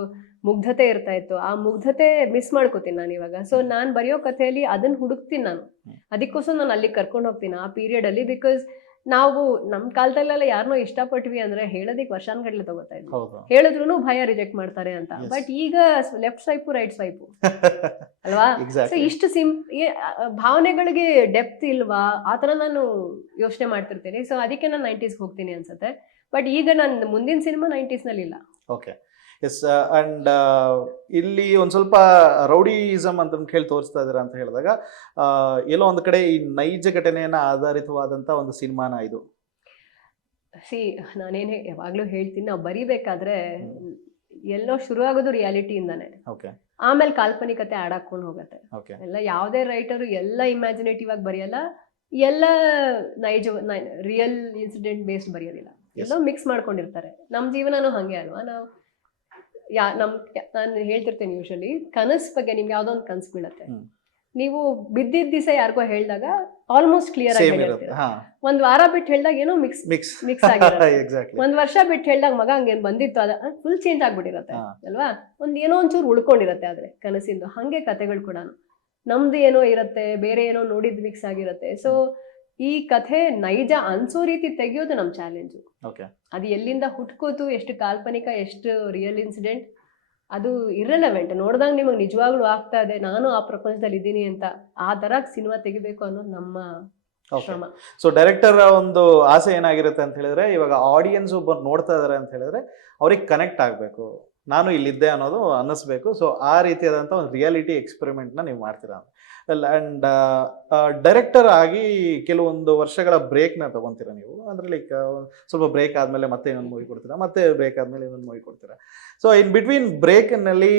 ಮುಗ್ಧತೆ ಇರ್ತಾ ಇತ್ತು. ಆ ಮುಗ್ಧತೆ ಮಿಸ್ ಮಾಡ್ಕೋತೀನಿ ನಾನು ಇವಾಗ. ಸೊ ನಾನು ಬರೆಯೋ ಕಥೆಯಲ್ಲಿ ಅದನ್ನ ಹುಡುಕ್ತೀನಿ ನಾನು. ಅದಕ್ಕೋಸ್ಕರ ನಾನು ಅಲ್ಲಿ ಕರ್ಕೊಂಡು ಹೋಗ್ತೀನಿ ಆ ಪೀರಿಯಡ್ ಅಲ್ಲಿ. ಬಿಕಾಸ್ ನಾವು ನಮ್ಮ ಕಾಲದಲ್ಲೆಲ್ಲ ಯಾರನ್ನೋ ಇಷ್ಟಪಟ್ವಿ ಅಂದ್ರೆ ಹೇಳೋದಿಕ್ ವರ್ಷಾನ್ಗಟ್ಲೆ ತಗೋತಾ ಇದ್ವಿ. ಹೇಳಿದ್ರು ಭಯ ರಿಜೆಕ್ಟ್ ಮಾಡ್ತಾರೆ ಅಂತ. ಬಟ್ ಈಗ ಲೆಫ್ಟ್ ಸ್ವೈಪು ರೈಟ್ ಸ್ವೈಪು ಅಲ್ವಾ? ಸೊ ಇಷ್ಟು ಭಾವನೆಗಳಿಗೆ ಡೆಪ್ತ್ ಇಲ್ವಾ ಆತರ ನಾನು ಯೋಚನೆ ಮಾಡ್ತಿರ್ತೀನಿ. ಸೊ ಅದಕ್ಕೆ ನಾನು 90s ಹೋಗ್ತೀನಿ ಅನ್ಸುತ್ತೆ. ಬಟ್ ಈಗ ನನ್ನ ಮುಂದಿನ ಸಿನಿಮಾ 90s ನಲ್ಲಿ ಇಲ್ಲ. Okay, S. ಅಂಡ್ ಇಲ್ಲಿ ಒಂದು ಸ್ವಲ್ಪ ರೌಡಿಸಮ್ ಅಂತ ಹೇಳಿ ತೋರಿಸ್ತಾ ಇದ್ದೀರಾ ಅಂತ ಹೇಳಿದಾಗ ಎಲ್ಲೋ ಒಂದು ಕಡೆ ಈ ನೈಜ ಘಟನೆಯನ್ನ ಆಧಾರಿತವಾದಂತ ಒಂದು ಸಿನಿಮಾನ ಇದು? ಸಿ ನಾನೇನು ಯಾವಾಗ್ಲೂ ಹೇಳ್ತೀನಿ, ನಾವು ಬರಿಬೇಕಾದ್ರೆ ಎಲ್ಲೋ ಶುರು ಆಗೋದು ರಿಯಾಲಿಟಿಯಿಂದಾನೆ. ಆಮೇಲೆ ಕಾಲ್ಪನಿಕತೆ ಆಡ್ ಹಾಕೊಂಡು ಹೋಗುತ್ತೆ. ಎಲ್ಲ ಯಾವುದೇ ರೈಟರು ಎಲ್ಲ ಇಮ್ಯಾಜಿನೇಟಿವ್ ಆಗಿ ಬರೆಯಲ್ಲ, ಎಲ್ಲ ನೈಜ ರಿಯಲ್ ಇನ್ಸಿಡೆಂಟ್ ಬೇಸ್ಡ್ ಬರೆಯೋದಿಲ್ಲ, ಎಲ್ಲೋ ಮಿಕ್ಸ್ ಮಾಡ್ಕೊಂಡಿರ್ತಾರೆ. ನಮ್ಮ ಜೀವನನೂ ಹಂಗೆ ಅಲ್ವಾ? ನಾವು ನಾನು ಹೇಳ್ತಿರ್ತೇನೆ ಯೂಶಲಿ ಕನಸು ಬಗ್ಗೆ. ನಿಮ್ಗೆ ಯಾವ್ದೋ ಒಂದು ಕನಸು ಬೀಳತ್ತೆ, ನೀವು ಬಿದ್ದಿದ್ದ ದಿವಸ ಯಾರಿಗೋ ಹೇಳಿದಾಗ ಆಲ್ಮೋಸ್ಟ್ ಕ್ಲಿಯರ್ ಆಗಿ ಹೇಳಿರ್ತೀರ. ಒಂದ್ ವಾರ ಬಿಟ್ಟು ಹೇಳಿದಾಗ ಏನೋ ಮಿಕ್ಸ್ ಆಗಿರುತ್ತೆ. ಒಂದ್ ವರ್ಷ ಬಿಟ್ಟು ಹೇಳಿದಾಗ ಮಗ ಹಂಗೇನ್ ಬಂದಿತ್ತು, ಅದ ಫುಲ್ ಚೇಂಜ್ ಆಗ್ಬಿಟ್ಟಿರತ್ತೆ ಅಲ್ವಾ? ಏನೋ ಒಂಚೂರು ಉಳ್ಕೊಂಡಿರತ್ತೆ ಆದ್ರೆ ಕನಸಿಂದು. ಹಂಗೆ ಕಥೆಗಳು ಕೂಡ ನಮ್ದು ಏನೋ ಇರತ್ತೆ, ಬೇರೆ ಏನೋ ನೋಡಿದ್ ಮಿಕ್ಸ್ ಆಗಿರತ್ತೆ. ಸೊ ಈ ಕಥೆ ನೈಜ ಅನ್ಸೋ ರೀತಿ ತೆಗೆಯೋದು ನಮ್ ಚಾಲೆಂಜು. ಅದು ಎಲ್ಲಿಂದ ಹುಟ್ಕೋತು, ಎಷ್ಟು ಕಾಲ್ಪನಿಕ, ಎಷ್ಟು ರಿಯಲ್ ಇನ್ಸಿಡೆಂಟ್, ಅದು ಇರ್ರೆಲೆವೆಂಟ್. ನೋಡಿದಾಗ ನಿಮಗೆ ನಿಜವಾಗ್ಲೂ ಆಗ್ತಾ ಇದೆ ನಾನು ಆ ಪ್ರಪಂಚದಲ್ಲಿ ಇದ್ದೀನಿ ಅಂತ. ಆ ತರ ಸಿನಿಮಾ ತೆಗಿಬೇಕು ಅನ್ನೋದು ನಮ್ಮ ಶ್ರಮ. ಸೊ ಡೈರೆಕ್ಟರ್ ಒಂದು ಆಸೆ ಏನಾಗಿರುತ್ತೆ ಅಂತ ಹೇಳಿದ್ರೆ, ಇವಾಗ ಆಡಿಯನ್ಸ್ ಒಬ್ಬರು ನೋಡ್ತಾ ಇದಾರೆ ಅಂತ ಹೇಳಿದ್ರೆ ಅವ್ರಿಗೆ ಕನೆಕ್ಟ್ ಆಗ್ಬೇಕು, ನಾನು ಇಲ್ಲಿದ್ದೆ ಅನ್ನೋದು ಅನ್ನಿಸ್ಬೇಕು. ಸೊ ಆ ರೀತಿಯಾದಂಥ ಒಂದು ರಿಯಾಲಿಟಿ ಎಕ್ಸ್ಪೆರಿಮೆಂಟ್ನ ನೀವು ಮಾಡ್ತೀರಾ. ವೆಲ್, ಆ್ಯಂಡ್ ಡೈರೆಕ್ಟರ್ ಆಗಿ ಕೆಲವೊಂದು ವರ್ಷಗಳ ಬ್ರೇಕ್ನ ತಗೊತೀರಾ ನೀವು. ಅಂದರೆ ಲೈಕ್ ಸ್ವಲ್ಪ ಬ್ರೇಕ್ ಆದಮೇಲೆ ಮತ್ತೆ ಇನ್ನೊಂದು ಮೂವಿ ಕೊಡ್ತೀರಾ, ಮತ್ತೆ ಬ್ರೇಕ್ ಆದಮೇಲೆ ಇನ್ನೊಂದು ಮೂವಿ ಕೊಡ್ತೀರಾ. ಸೊ ಇನ್ ಬಿಟ್ವೀನ್ ಬ್ರೇಕ್ನಲ್ಲಿ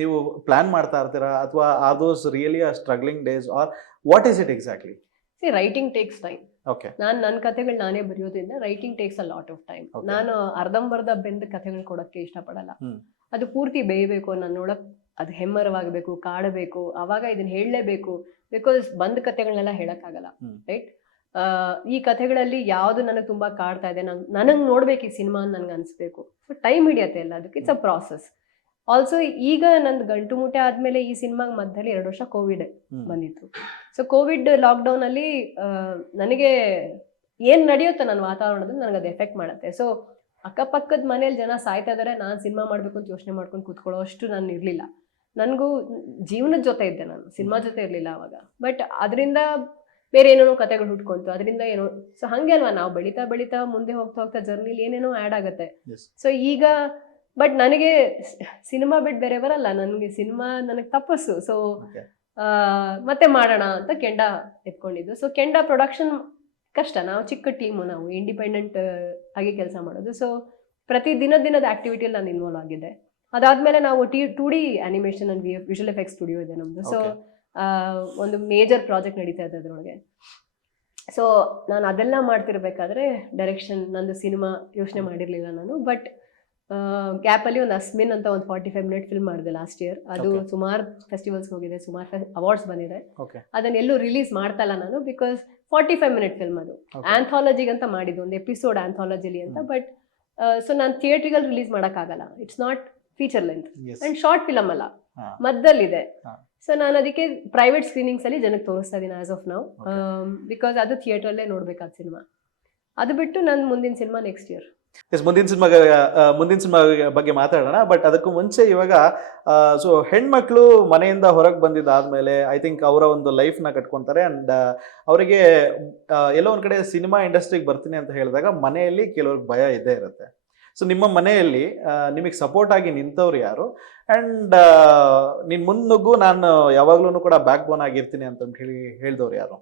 ನೀವು ಪ್ಲ್ಯಾನ್ ಮಾಡ್ತಾ ಇರ್ತೀರಾ, ಅಥವಾ ಆರ್ ದೋಸ್ ರಿಯಲಿ ಆ struggling days, or what is it exactly? See writing takes time. ನನ್ನ ಕಥೆಗಳು ನಾನೇ ಬರೆಯೋದ್ರಿಂದ writing takes a lot of time. ನಾನು ಅರ್ಧಂಬರ್ಧ ಬೆಂದ ಕಥೆಗಳು ಕೊಡೋಕ್ಕೆ ಇಷ್ಟಪಡಲ್ಲ. ಅದು ಪೂರ್ತಿ ಬೇಯಬೇಕು, ನಾನು ನೋಡಕ್ ಅದು ಹೆಮ್ಮರವಾಗಬೇಕು, ಕಾಡಬೇಕು, ಅವಾಗ ಇದನ್ನ ಹೇಳಲೇಬೇಕು. ಬಿಕಾಸ್ ಬಂದ ಕಥೆಗಳನ್ನೆಲ್ಲ ಹೇಳಕ್ಕಾಗಲ್ಲ, ರೈಟ್? ಈ ಕಥೆಗಳಲ್ಲಿ ಯಾವುದು ನನಗೆ ತುಂಬಾ ಕಾಡ್ತಾ ಇದೆ, ನನಗೆ ನೋಡ್ಬೇಕು ಈ ಸಿನಿಮಾ ಅಂತ ನನ್ಗೆ ಅನ್ಸ್ಬೇಕು. ಸೊ ಟೈಮ್ ಹಿಡಿಯತ್ತೆ ಎಲ್ಲ, ಅದಕ್ಕೆ ಇಟ್ಸ್ ಅ ಪ್ರಾಸೆಸ್. ಆಲ್ಸೋ ಈಗ ನಂದು ಗಂಟು ಮುಟ್ಟೆ ಆದ್ಮೇಲೆ ಈ ಸಿನಿಮಾಗ ಮಧ್ಯದಲ್ಲಿ 2 ವರ್ಷ ಕೋವಿಡ್ ಬಂದಿತ್ತು. ಸೊ ಕೋವಿಡ್ ಲಾಕ್ಡೌನ್ ಅಲ್ಲಿ ನನಗೆ ಏನ್ ನಡೆಯುತ್ತೆ ನನ್ನ ವಾತಾವರಣದಲ್ಲಿ ನನಗೆ ಅದು ಎಫೆಕ್ಟ್ ಮಾಡುತ್ತೆ. ಸೊ ಅಕ್ಕಪಕ್ಕದ ಮನೇಲಿ ಜನ ಸಾಯ್ತಾ ಇದಾರೆ, ನಾನು ಸಿನಿಮಾ ಮಾಡ್ಬೇಕು ಅಂತ ಯೋಚನೆ ಮಾಡ್ಕೊಂಡು ಕೂತ್ಕೊಳ್ಳೋ ಅಷ್ಟು ನಾನು ಇರ್ಲಿಲ್ಲ. ನನಗೂ ಜೀವನದ ಜೊತೆ ಇದ್ದೆ, ನಾನು ಸಿನಿಮಾ ಜೊತೆ ಇರ್ಲಿಲ್ಲ ಅವಾಗ. ಬಟ್ ಅದರಿಂದ ಬೇರೆ ಏನೇನೋ ಕಥೆಗಳು ಹುಟ್ಕೊಂತು, ಅದರಿಂದ ಏನೋ. ಸೊ ಹಂಗೆ ಅಲ್ವಾ, ನಾವು ಬೆಳೀತಾ ಬೆಳೀತಾ ಮುಂದೆ ಹೋಗ್ತಾ ಹೋಗ್ತಾ ಜರ್ನಿಲಿ ಏನೇನೋ ಆ್ಯಡ್ ಆಗುತ್ತೆ. ಸೊ ಈಗ ಬಟ್ ನನಗೆ ಸಿನಿಮಾ ಬಿಟ್ಟು ಬೇರೆ ಬರಲ್ಲ, ನನಗೆ ಸಿನಿಮಾ ನನಗೆ ತಪಸ್ಸು. ಸೊ ಮತ್ತೆ ಮಾಡೋಣ ಅಂತ ಕೆಂಡ ಎತ್ಕೊಂಡಿದ್ದು. ಸೊ ಕೆಂಡ ಪ್ರೊಡಕ್ಷನ್ ಕಷ್ಟ, ನಾವು ಚಿಕ್ಕ ಟೀಮು, ನಾವು ಇಂಡಿಪೆಂಡೆಂಟ್ ಆಗಿ ಕೆಲಸ ಮಾಡೋದು. ಸೊ ಪ್ರತಿ ದಿನದ ಆಕ್ಟಿವಿಟಿಯಲ್ಲಿ ನಾನು ಇನ್ವಾಲ್ವ್ ಆಗಿದ್ದೆ. ಅದಾದ್ಮೇಲೆ ನಾವು 2D animation and visual effect studio ಇದೆ ನಮ್ದು. ಸೊ ಒಂದು ಮೇಜರ್ ಪ್ರಾಜೆಕ್ಟ್ ನಡೀತಾ ಇದೆ ಅದ್ರೊಳಗೆ. ಸೊ ನಾನು ಅದೆಲ್ಲ ಮಾಡ್ತಿರ್ಬೇಕಾದ್ರೆ ಡೈರೆಕ್ಷನ್, ನಂದು ಸಿನಿಮಾ ಯೋಚನೆ ಮಾಡಿರ್ಲಿಲ್ಲ ನಾನು. ಬಟ್ ಗ್ಯಾಪ್ ಅಲ್ಲಿ ಒಂದು ಅಸ್ಮಿನ್ ಅಂತ ಒಂದು 45 minute ಫಿಲ್ಮ್ ಮಾಡಿದೆ ಲಾಸ್ಟ್ ಇಯರ್. ಅದು Okay. ಸುಮಾರು ಫೆಸ್ಟಿವಲ್ಸ್ ಹೋಗಿದೆ, ಸುಮಾರು ಅವಾರ್ಡ್ಸ್ ಬಂದಿದೆ. ಓಕೆ ಅದನ್ನ ಎಲ್ಲೂ ರಿಲೀಸ್ ಮಾಡ್ತಾ ಇಲ್ಲ ನಾನು, ಬಿಕಾಸ್ 45 minute ಫಿಲ್ಮ್ ಅದು. Okay. ಆಂಥಾಲಜಿಗೆ ಅಂತ ಮಾಡಿದ್ದು, ಒಂದು ಎಪಿಸೋಡ್ ಆಂಥಾಲಜಿಲಿ ಅಂತ. ಬಟ್ ಸೊ ನಾನು ಥಿಯೇಟ್ರಿಗಲ್ಲಿ ರಿಲೀಸ್ ಮಾಡೋಕ್ಕಾಗಲ್ಲ, it's not feature length yes and short film ಅಲ್ಲ, ಹಾ. ಮದ್ದಲ್ಲಿದೆ. ಹಾ. ಸೊ ನಾನು ಅದಕ್ಕೆ ಪ್ರೈವೇಟ್ ಸ್ಕ್ರೀನಿಂಗ್ಸ್ ಅಲ್ಲಿ ಜನಕ್ಕೆ ತೋರಿಸ್ತಾ ಇದ್ದೀನಿ as of now, Okay. Because ಅದು ಥಿಯೇಟ್ರಲ್ಲೇ ನೋಡ್ಬೇಕಾದ ಸಿನಿಮಾ. ಅದು ಬಿಟ್ಟು ನನ್ನ ಮುಂದಿನ ಸಿನಿಮಾ ನೆಕ್ಸ್ಟ್ ಇಯರ್. ಎಸ್, ಮುಂದಿನ ಸಿನಿಮಾ ಬಗ್ಗೆ ಮಾತಾಡೋಣ. ಬಟ್ ಅದಕ್ಕೂ ಮುಂಚೆ ಇವಾಗ ಸೊ ಹೆಣ್ಮಕ್ಳು ಮನೆಯಿಂದ ಹೊರಗೆ ಬಂದಿದ್ದಾದ್ಮೇಲೆ ಐ ಥಿಂಕ್ ಅವರ ಒಂದು ಲೈಫ್ನ ಕಟ್ಕೊತಾರೆ. ಅಂಡ್ ಅವರಿಗೆ ಎಲ್ಲೋ ಒಂದು ಕಡೆ ಸಿನಿಮಾ ಇಂಡಸ್ಟ್ರಿಗೆ ಬರ್ತೀನಿ ಅಂತ ಹೇಳಿದಾಗ ಮನೆಯಲ್ಲಿ ಕೆಲವ್ರಿಗೆ ಭಯ ಇದ್ದೇ ಇರುತ್ತೆ. ಸೊ ನಿಮ್ಮ ಮನೆಯಲ್ಲಿ ನಿಮಗೆ ಸಪೋರ್ಟ್ ಆಗಿ ನಿಂತವ್ರು ಯಾರು? ಅಂಡ್ ನಿನ್ ಮುನ್ನುಗ್ಗು, ನಾನು ಯಾವಾಗ್ಲೂ ಕೂಡ ಬ್ಯಾಕ್ ಬೋನ್ ಆಗಿರ್ತೀನಿ ಅಂತ ಹೇಳಿ ಹೇಳ್ದವ್ರು ಯಾರು?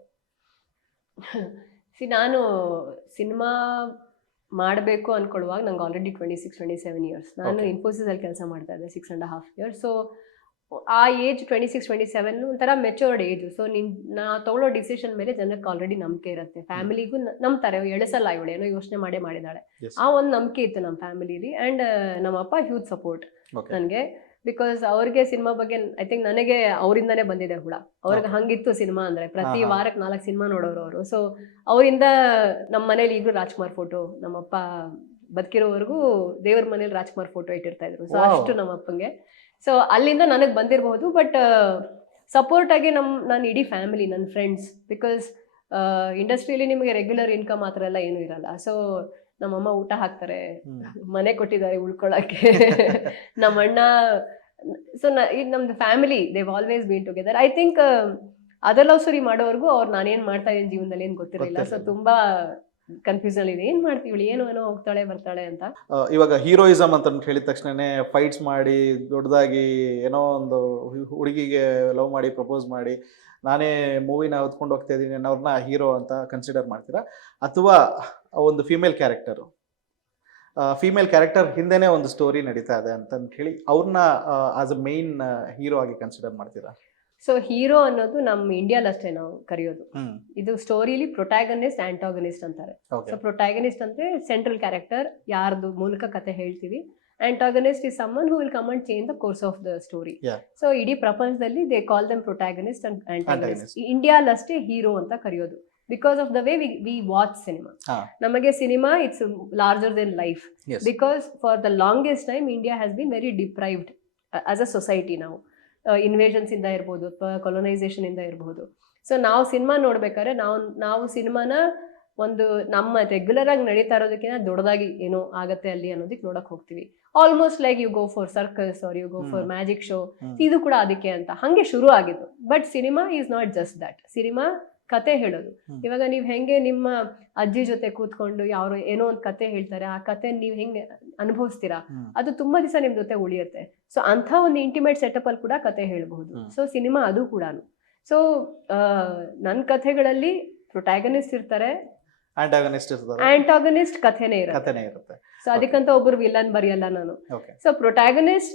ನಾನು ಸಿನಿಮಾ ಮಾಡಬೇಕು ಅನ್ಕೊಳ್ಳುವಾಗ ನಂಗೆ ಆಲ್ರೆಡಿ 26-27 ಇಯರ್ಸ್. ನಾನು Okay. ಇನ್ಫೋಸಿಸ್ ಅಲ್ಲಿ ಕೆಲಸ ಮಾಡ್ತಾ ಇದ್ದೆ 6.5 years. ಸೊ ಆ ಏಜ್ 26-27 ಒಂಥರ ಮೆಚೂರ್ಡ್ ಏಜ್. ಸೊ ನಾ ತಗೊಳ್ಳೋ ಡಿಸಿಷನ್ ಮೇಲೆ ಜನಕ್ಕೆ ಆಲ್ರೆಡಿ ನಂಬಿಕೆ ಇರುತ್ತೆ, ಫ್ಯಾಮಿಲಿಗೂ ನಂಬ್ತಾರೆ, ಎಳಸಲ್ಲ ಇವಳು ಏನೋ ಯೋಚನೆ ಮಾಡಿದಾಳೆ. Yes. ಆ ಒಂದು ನಂಬಿಕೆ ಇತ್ತು ನಮ್ಮ ಫ್ಯಾಮಿಲಿಲಿ. ಆ್ಯಂಡ್ ನಮ್ಮಪ್ಪ ಹ್ಯೂಜ್ ಸಪೋರ್ಟ್ Okay. ನನಗೆ, ಬಿಕಾಸ್ ಅವ್ರಿಗೆ ಸಿನಿಮಾ ಬಗ್ಗೆ ಐ ಥಿಂಕ್ ನನಗೆ ಅವರಿಂದಾನೇ ಬಂದಿದೆ ಹುಳ. ಅವ್ರಿಗೆ Okay. ಹಂಗಿತ್ತು ಸಿನಿಮಾ ಅಂದ್ರೆ, ಪ್ರತಿ ಹಾ. ವಾರಕ್ಕೆ 4 ಸಿನಿಮಾ ನೋಡೋರು ಅವರು. ಸೊ ಅವರಿಂದ ನಮ್ಮ ಮನೇಲಿ ಈಗಲೂ ರಾಜ್ಕುಮಾರ್ ಫೋಟೋ, ನಮ್ಮಪ್ಪ ಬದುಕಿರೋವರೆಗೂ ದೇವ್ರ ಮನೇಲಿ ರಾಜ್ಕುಮಾರ್ ಫೋಟೋ ಇಟ್ಟಿರ್ತಾ ಇದ್ರು. So Wow. ಅಷ್ಟು ನಮ್ಮಪ್ಪಂಗೆ. ಸೊ ಅಲ್ಲಿಂದ ನನಗೆ ಬಂದಿರಬಹುದು. ಬಟ್ ಸಪೋರ್ಟ್ ಆಗಿ ನಾನು ಇಡೀ ಫ್ಯಾಮಿಲಿ, ನನ್ನ ಫ್ರೆಂಡ್ಸ್, ಬಿಕಾಸ್ ಇಂಡಸ್ಟ್ರಿಯಲ್ಲಿ ನಿಮಗೆ ರೆಗ್ಯುಲರ್ ಇನ್ಕಮ್ ಮಾತ್ರ ಎಲ್ಲ ಏನೂ ಇರಲ್ಲ. ಸೊ ನಮ್ಮಮ್ಮ ಊಟ ಹಾಕ್ತಾರೆ, ಮನೆ ಕೊಟ್ಟಿದ್ದಾರೆ ಉಳ್ಕೊಳಕ್ಕೆ, ನಮ್ಮ ಅಣ್ಣ. ಸೊ ಇದು ನಮ್ದು family, they've always been together. I think other love story ಮಾಡೋವರೆಗೂ ಅವ್ರು ನಾನೇನ್ ಮಾಡ್ತಾ ಇದ್ದೀನಿ ಜೀವನದಲ್ಲಿ ಏನು ಗೊತ್ತಿರಲಿಲ್ಲ. ಸೊ ತುಂಬಾ ಕನ್ಫ್ಯೂಷನ್ ಇದೆ, ಏನ್ ಮಾಡ್ತೀವಿ, ಏನೋ ಹೋಗ್ತಾಳೆ ಬರ್ತಾಳೆ ಅಂತ. ಇವಾಗ ಹೀರೋಯಿಸಮ್ ಅಂತ ಹೇಳಿದ ತಕ್ಷಣನೇ ಫೈಟ್ಸ್ ಮಾಡಿ ದೊಡ್ಡದಾಗಿ ಏನೋ ಒಂದು ಹುಡುಗಿಗೆ ಲವ್ ಮಾಡಿ ಪ್ರಪೋಸ್ ಮಾಡಿ ನಾನೇ ಮೂವಿನ ಹೊತ್ಕೊಂಡು ಹೋಗ್ತಾ ಇದ್ದೀನಿ ಅನ್ನೋರ್ನ ಹೀರೋ ಅಂತ ಕನ್ಸಿಡರ್ ಮಾಡ್ತೀರಾ? ಅಥವಾ ಒಂದು ಫೀಮೇಲ್ ಕ್ಯಾರೆಕ್ಟರ್ ಹಿಂದೆನೇ ಒಂದು ಸ್ಟೋರಿ ನಡೀತಾ ಇದೆ ಅಂತ ಹೇಳಿ ಅವ್ರನ್ನ ಆಸ್ ಅ ಮೇನ್ ಹೀರೋ ಆಗಿ ಕನ್ಸಿಡರ್ ಮಾಡ್ತೀರಾ? ಸೊ ಹೀರೋ ಅನ್ನೋದು ನಮ್ಮ ಇಂಡಿಯಾಲ್ ಅಷ್ಟೇ ನಾವು ಕರೆಯೋದು. ಇದು ಸ್ಟೋರಿಲಿ ಪ್ರೊಟ್ಯಾಗನಿಸ್ಟ್, ಆಂಟಾಗನಿಸ್ಟ್ ಅಂತಾರೆ. ಸೊ ಪ್ರೊಟ್ಯಾಗನಿಸ್ಟ್ ಅಂದ್ರೆ ಸೆಂಟ್ರಲ್ ಕ್ಯಾರೆಕ್ಟರ್, ಯಾರ್ದು ಮೂಲಕ ಕತೆ ಹೇಳ್ತೀವಿ. Antagonist is someone who will come and change the course of the story. So ಇಡೀ ಪ್ರಪಂಚದಲ್ಲಿ they call them protagonist and antagonist. ಇಂಡಿಯಾಲ್ ಅಷ್ಟೇ ಹೀರೋ ಅಂತ ಕರೆಯೋದು, because of the way we watch cinema. ನಮಗೆ cinema it's larger than life, because for the longest time India has been very deprived as a society. ನಾವು invasions ಇಂದ ಇರ್ಬೋದು ಅಥವಾ ಕೊಲೊನೈಸೇಷನ್ ಇಂದ ಇರ್ಬೋದು. ಸೊ ನಾವು ಸಿನಿಮಾ ನೋಡ್ಬೇಕಾದ್ರೆ ನಾವು ಸಿನಿಮಾನ ಒಂದು ನಮ್ಮ ರೆಗ್ಯುಲರ್ ಆಗಿ ನಡೀತಾ ಇರೋದಕ್ಕಿಂತ ದೊಡ್ಡದಾಗಿ ಏನೋ ಆಗತ್ತೆ ಅಲ್ಲಿ ಅನ್ನೋದಕ್ಕೆ ನೋಡಕ್ ಹೋಗ್ತೀವಿ. Almost like you go for circus or you go for magic show. ಇದು ಕೂಡ ಅದಕ್ಕೆ ಅಂತ ಹಂಗೆ ಶುರು ಆಗಿದ್ದು. But cinema is not just that. Cinema ಕತೆ ಹೇಳೋದು. ಇವಾಗ ನೀವು ಹೆಂಗೆ ನಿಮ್ಮ ಅಜ್ಜಿ ಜೊತೆ ಕೂತ್ಕೊಂಡು ಯಾರು ಏನೋ ಒಂದು ಕತೆ ಹೇಳ್ತಾರೆ, ಆ ಕತೆ ನೀವು ಹೆಂಗೆ ಅನುಭವಿಸ್ತೀರಾ, ಅದು ತುಂಬಾ ದಿವಸ ನಿಮ್ ಜೊತೆ ಉಳಿಯುತ್ತೆ. ಸೊ ಅಂತ ಒಂದು ಇಂಟಿಮೇಟ್ ಸೆಟಪ್ ಅಲ್ಲಿ ಕೂಡ ಕತೆ ಹೇಳ್ಬಹುದು. ಸೊ ಸಿನಿಮಾ ಅದು ಕೂಡ. ಸೊ ನನ್ನ ಕಥೆಗಳಲ್ಲಿ ಪ್ರೊಟ್ಯಾಗನಿಸ್ಟ್ ಇರ್ತಾರೆ, ಆಂಟಾಗನಿಸ್ಟ್ ಕಥೆನೇ ಇರುತ್ತೆ. ಸೊ ಅದಕ್ಕಂತ ಒಬ್ರು ವಿಲನ್ ಬರೆಯಲ್ಲ ನಾನು. So protagonist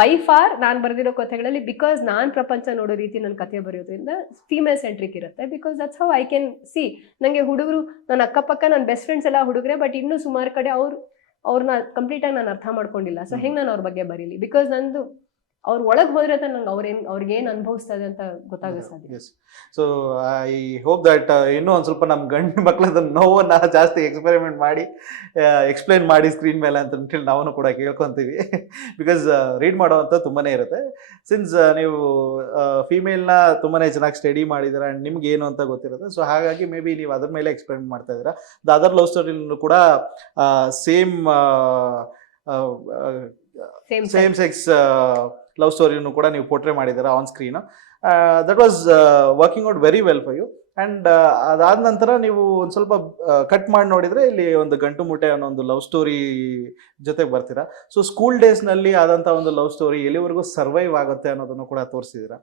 by for non ಬರೆದಿರೋ ಕಥೆಗಳಲ್ಲಿ, ಬಿಕಾಸ್ ನಾನ್ ಪ್ರಪಂಚ ನೋಡೋ ರೀತಿ ನನ್ನ ಕಥೆ ಬರೆಯೋದ್ರಿಂದ ಫೀಮೇಲ್ ಸೆಂಟ್ರಿಕ್ ಇರುತ್ತೆ. Because that's how I can see. ನಂಗೆ ಹುಡುಗರು, ನನ್ನ ಅಕ್ಕಪಕ್ಕ ನನ್ನ ಬೆಸ್ಟ್ ಫ್ರೆಂಡ್ಸ್ ಎಲ್ಲ ಹುಡುಗರೆ, ಬಟ್ ಇನ್ನೂ ಸುಮಾರು ಕಡೆ ಅವ್ರನ್ನ ಕಂಪ್ಲೀಟ್ ಆಗಿ ನಾನು ಅರ್ಥ ಮಾಡ್ಕೊಂಡಿಲ್ಲ. ಸೊ ಹೆಂಗ್ ನಾನು ಅವ್ರ ಬಗ್ಗೆ ಬರೀಲಿ, ಬಿಕಾಸ್ ನಂದು ಅವ್ರ ಒಳಗೆ ಹೋದ್ರೆ ನಂಗೆ ಅವ್ರಿಗೇನು ಅನುಭವಿಸ್ತದೆ ಅಂತ ಗೊತ್ತಾಗುತ್ತೆ. ಸೊ ಐ ಹೋಪ್ ದಟ್ ಇನ್ನೂ ಒಂದು ಸ್ವಲ್ಪ ನಮ್ಮ ಗಂಡು ಮಕ್ಕಳದ ನೋವನ್ನ ಜಾಸ್ತಿ ಎಕ್ಸ್ಪ್ಲೈನ್ ಮಾಡಿ ಸ್ಕ್ರೀನ್ ಮೇಲೆ ಅಂತ ಹೇಳಿ ನಾವು ಕೂಡ ಕೇಳ್ಕೊತೀವಿ. ಬಿಕಾಸ್ ರೀಡ್ ಮಾಡೋವಂಥ ತುಂಬಾನೇ ಇರುತ್ತೆ. ಸಿನ್ಸ್ ನೀವು ಫೀಮೇಲ್ನ ತುಂಬಾನೇ ಚೆನ್ನಾಗಿ ಸ್ಟಡಿ ಮಾಡಿದ್ದೀರಾ ಆ್ಯಂಡ್ ನಿಮ್ಗೆ ಏನು ಅಂತ ಗೊತ್ತಿರುತ್ತೆ. ಸೊ ಹಾಗಾಗಿ ಮೇ ಬಿ ನೀವು ಅದ್ರ ಮೇಲೆ ಎಕ್ಸ್ಪ್ಲೈನ್ ಮಾಡ್ತಾ ಇದ್ದೀರಾ. ದ ಅದರ್ ಲವ್ ಸ್ಟೋರಿನೂ ಕೂಡ ಸೇಮ್ ಸೆಕ್ಸ್ ಲವ್ ಸ್ಟೋರಿನೂ ಕೂಡ ನೀವು ಪೋರ್ಟ್ರೇ ಮಾಡಿದ್ದೀರಾ on screen. That was working out very well for you. And ಅದಾದ ನಂತರ ನೀವು ಒಂದು ಸ್ವಲ್ಪ ಕಟ್ ಮಾಡಿ ನೋಡಿದರೆ ಇಲ್ಲಿ ಒಂದು ಗಂಟು ಮುಟ್ಟೆ ಅನ್ನೋ ಒಂದು ಲವ್ ಸ್ಟೋರಿ ಜೊತೆಗೆ ಬರ್ತೀರಾ. ಸೊ ಸ್ಕೂಲ್ ಡೇಸ್ನಲ್ಲಿ ಆದಂಥ ಒಂದು ಲವ್ ಸ್ಟೋರಿ ಎಲ್ಲಿವರೆಗೂ ಸರ್ವೈವ್ ಆಗುತ್ತೆ ಅನ್ನೋದನ್ನು ಕೂಡ ತೋರಿಸಿದ್ದೀರಾ.